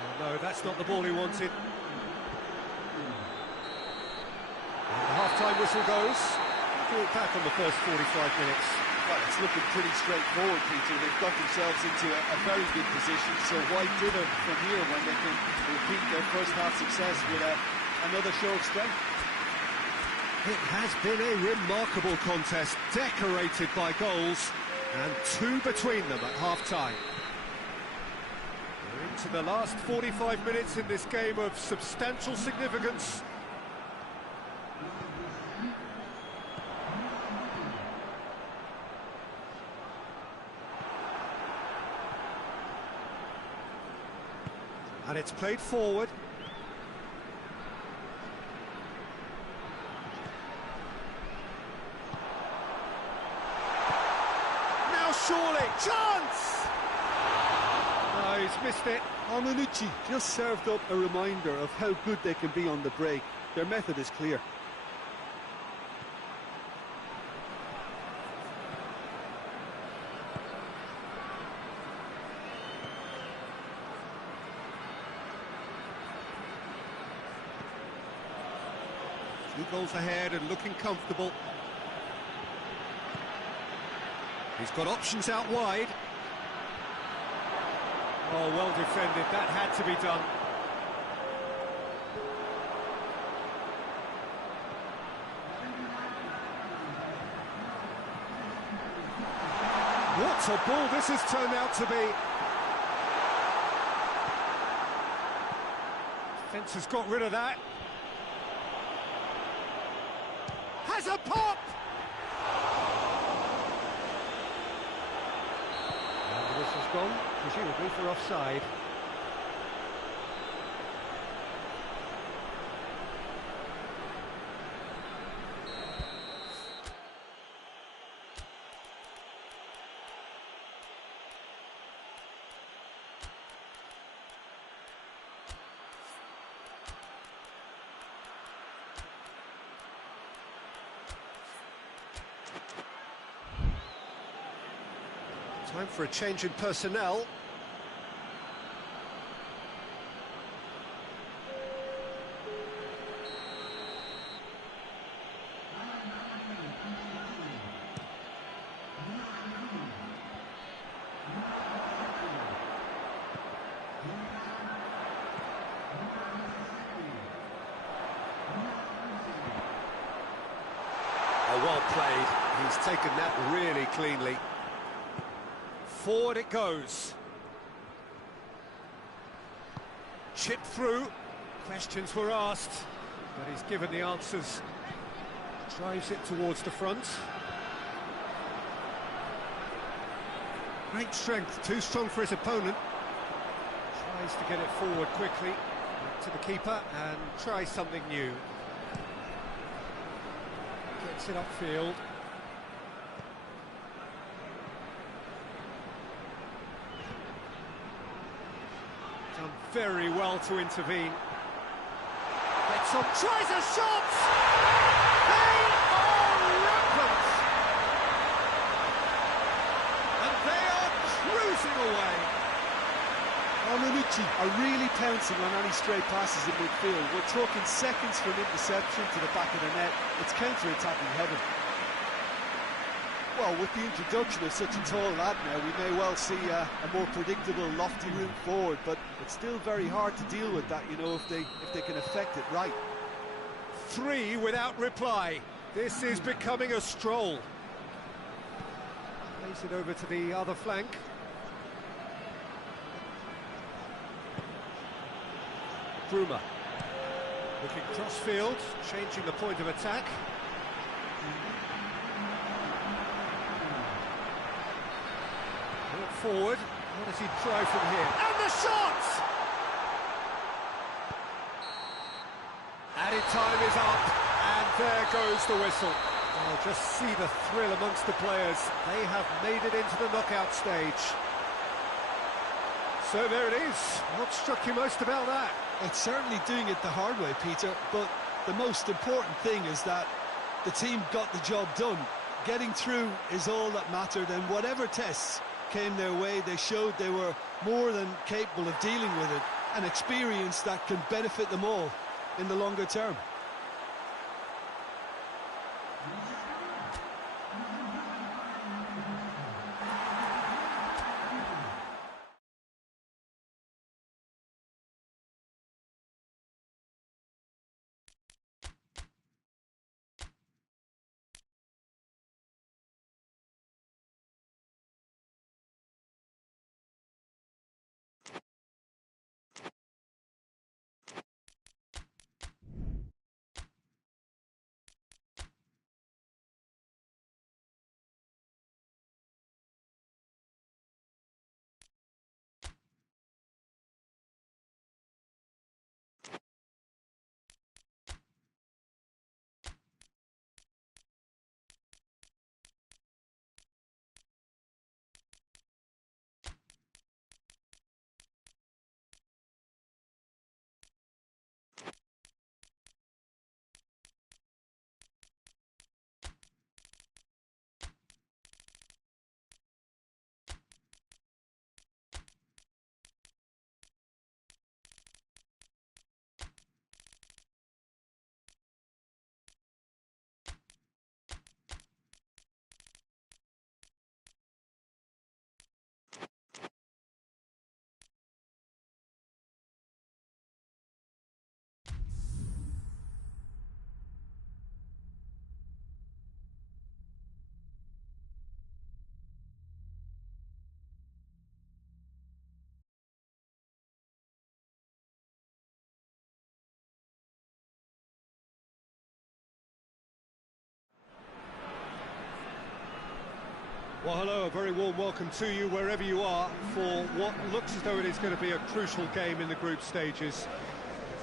Oh, no, that's not the ball he wanted. half-time whistle goes. Thought back on the first 45 minutes. Well, it's looking pretty straightforward, Peter. They've got themselves into a very good position, so why dither from here when they can repeat their first half success with another show of strength? It has been a remarkable contest, decorated by goals, and two between them at half-time. We're into the last 45 minutes in this game of substantial significance. And it's played forward. Now surely, chance! No, he's missed it. Armanucci just served up a reminder of how good they can be on the break. Their method is clear. Two goals ahead and looking comfortable. He's got options out wide. Oh, well defended. That had to be done. What a ball this has turned out to be. Defence has got rid of that. Has a pop! And this has gone, presumably for offside. Time for a change in personnel. Oh, well played. He's taken that really cleanly. Forward it goes. Chip through. Questions were asked, but he's given the answers. Drives it towards the front. Great strength, too strong for his opponent. Tries to get it forward quickly. Back to the keeper and tries something new. Gets it upfield. Done very well to intervene. Gets on, tries a shot! They are rampant! And they are cruising away. Armanucci are really pouncing on any stray passes in midfield. We're talking seconds from interception to the back of the net. It's counter-attacking heaven. Well, with the introduction of such a tall lad now, we may well see a more predictable, lofty route forward, but it's still very hard to deal with that, you know, if they can effect it right. 3 without reply. This is becoming a stroll. Plays it over to the other flank. Bruma. Looking cross-field, changing the point of attack. Forward, what does he try from here? And the shot! Added time is up, and there goes the whistle. Oh, just see the thrill amongst the players. They have made it into the knockout stage. So there it is. What struck you most about that? It's certainly doing it the hard way, Peter, but the most important thing is that the team got the job done. Getting through is all that mattered, and whatever tests came their way, they showed they were more than capable of dealing with it, an experience that can benefit them all in the longer term. Well, hello, a very warm welcome to you wherever you are for what looks as though it is going to be a crucial game in the group stages.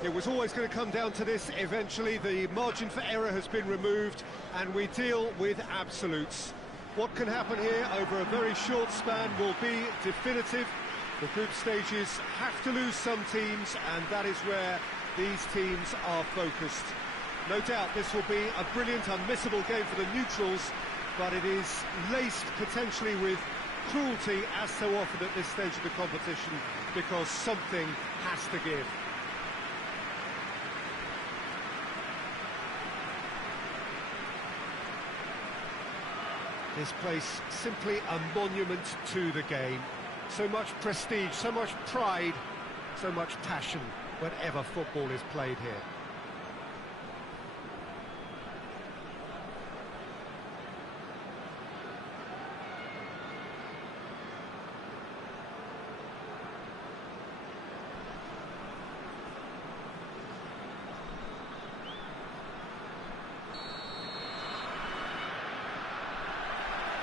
It was always going to come down to this eventually. The margin for error has been removed and we deal with absolutes. What can happen here over a very short span will be definitive. The group stages have to lose some teams, and that is where these teams are focused. No doubt this will be a brilliant, unmissable game for the neutrals, but it is laced potentially with cruelty as so often at this stage of the competition, because something has to give. This place simply a monument to the game. So much prestige, so much pride, so much passion whenever football is played here.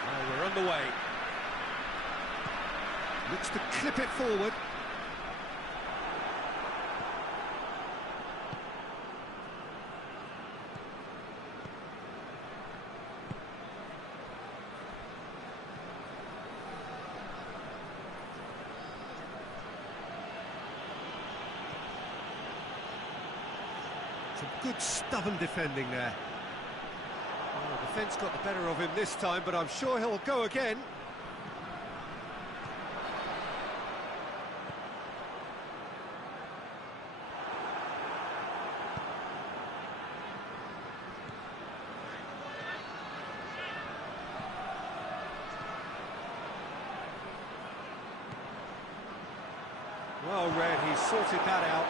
Well, we're on the way. Looks to clip it forward. Some good stubborn defending there. Well, the defence got the better of him this time, but I'm sure he'll go again. Well read, he sorted that out.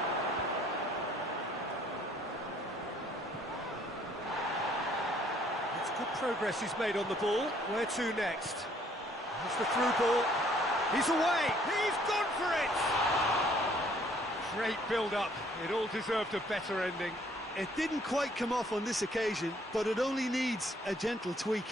It's good progress he's made on the ball. Where to next? That's the through ball. He's away! He's gone for it! Great build-up. It all deserved a better ending. It didn't quite come off on this occasion, but it only needs a gentle tweak.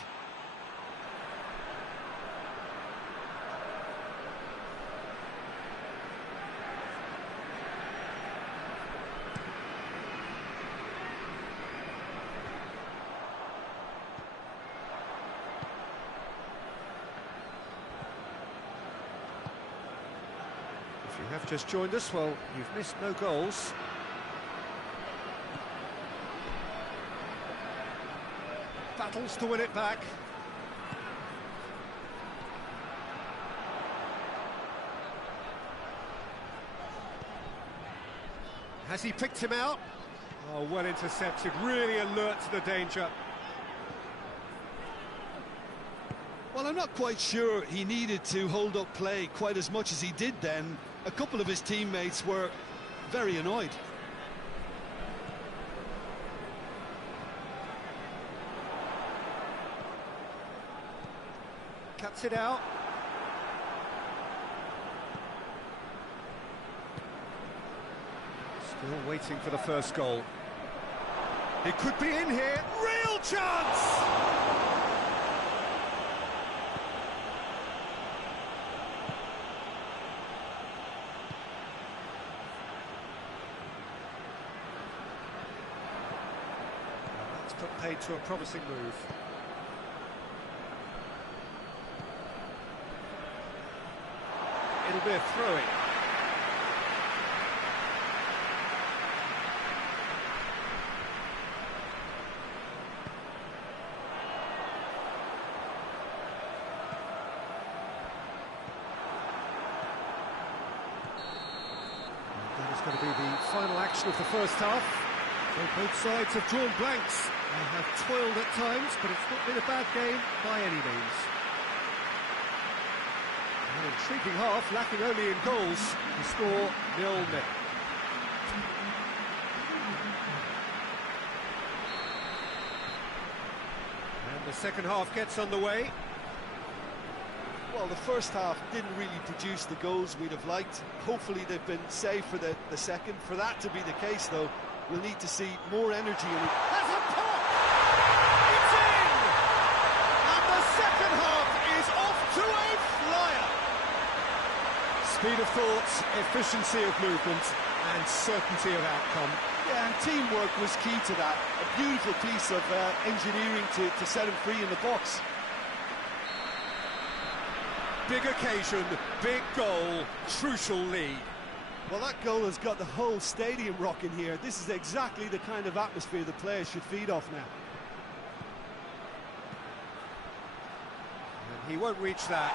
If you have just joined us, well, you've missed no goals. Battles to win it back. Has he picked him out? Oh, well intercepted, really alert to the danger. Well, I'm not quite sure he needed to hold up play quite as much as he did then. A couple of his teammates were very annoyed. Cuts it out. Still waiting for the first goal. It could be in here. Real chance! That's put paid to a promising move. It'll be a throw-in. That is going to be the final action of the first half. So both sides have drawn blanks. They have toiled at times, but it's not been a bad game by any means. An intriguing half, lacking only in goals. The score 0-0. And the second half gets underway. Well, the first half didn't really produce the goals we'd have liked. Hopefully they've been saved for the second. For that to be the case, though, we'll need to see more energy in it. Has a pop! It's in! And the second half is off Speed of thought, efficiency of movement, and certainty of outcome. Yeah, and teamwork was key to that. A beautiful piece of engineering to set him free in the box. Big occasion, big goal, crucial lead. Well, that goal has got the whole stadium rocking here. This is exactly the kind of atmosphere the players should feed off now. And he won't reach that.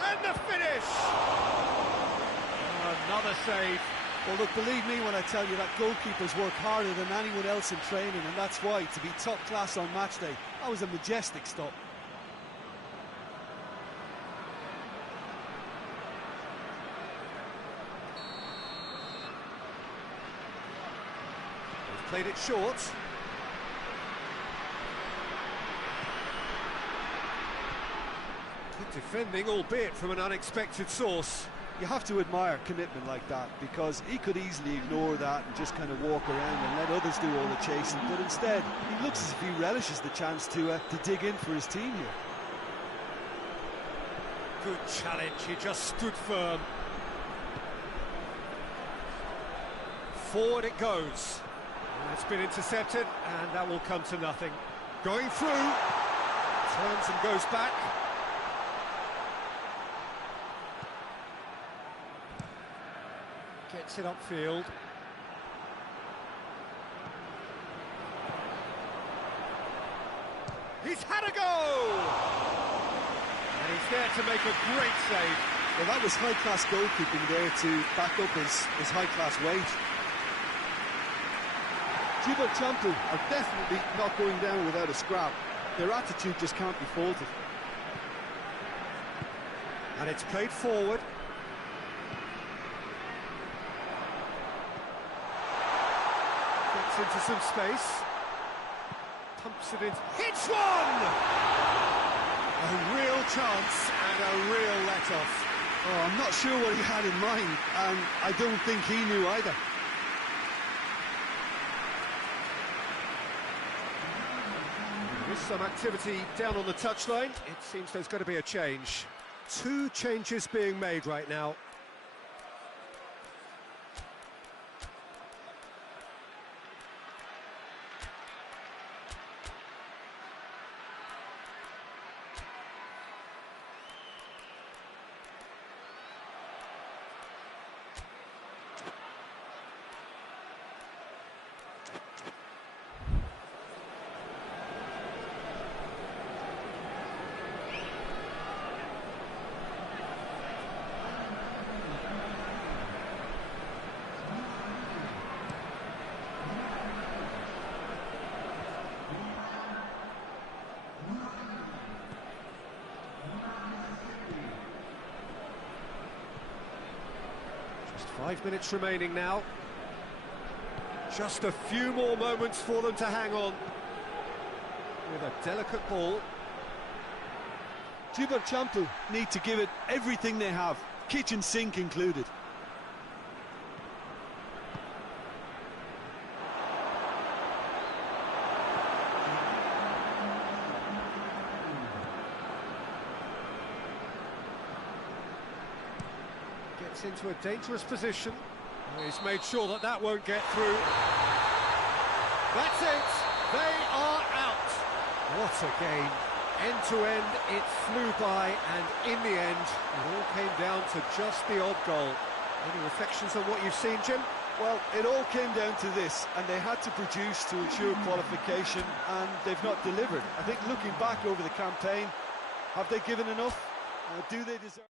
And the finish! Another save. Well, look, believe me when I tell you that goalkeepers work harder than anyone else in training, and that's why, to be top class on match day, that was a majestic stop. They've played it short. Good defending, albeit from an unexpected source. You have to admire commitment like that, because he could easily ignore that and just kind of walk around and let others do all the chasing, but instead he looks as if he relishes the chance to dig in for his team here. Good challenge, he just stood firm. Forward it goes. And it's been intercepted, and that will come to nothing. Going through, turns and goes back. Gets it upfield. He's had a go! And he's there to make a great save. Well, that was high-class goalkeeping there to back up his high-class weight. Champu are definitely not going down without a scrap. Their attitude just can't be faulted. And it's played forward. Gets into some space. Pumps it in. Hits one! A real chance and a real let-off. Oh, I'm not sure what he had in mind, and I don't think he knew either. There's some activity down on the touchline. It seems there's going to be a change. 2 changes being made right now. Just 5 minutes remaining now. Just a few more moments for them to hang on. With a delicate ball. Champu need to give it everything they have, kitchen sink included. Gets into a dangerous position. He's made sure that that won't get through. That's it. They are out. What a game. End to end, it flew by, and in the end, it all came down to just the odd goal. Any reflections on what you've seen, Jim? Well, it all came down to this, and they had to produce to ensure qualification, and they've not delivered. I think looking back over the campaign, have they given enough? Do they deserve...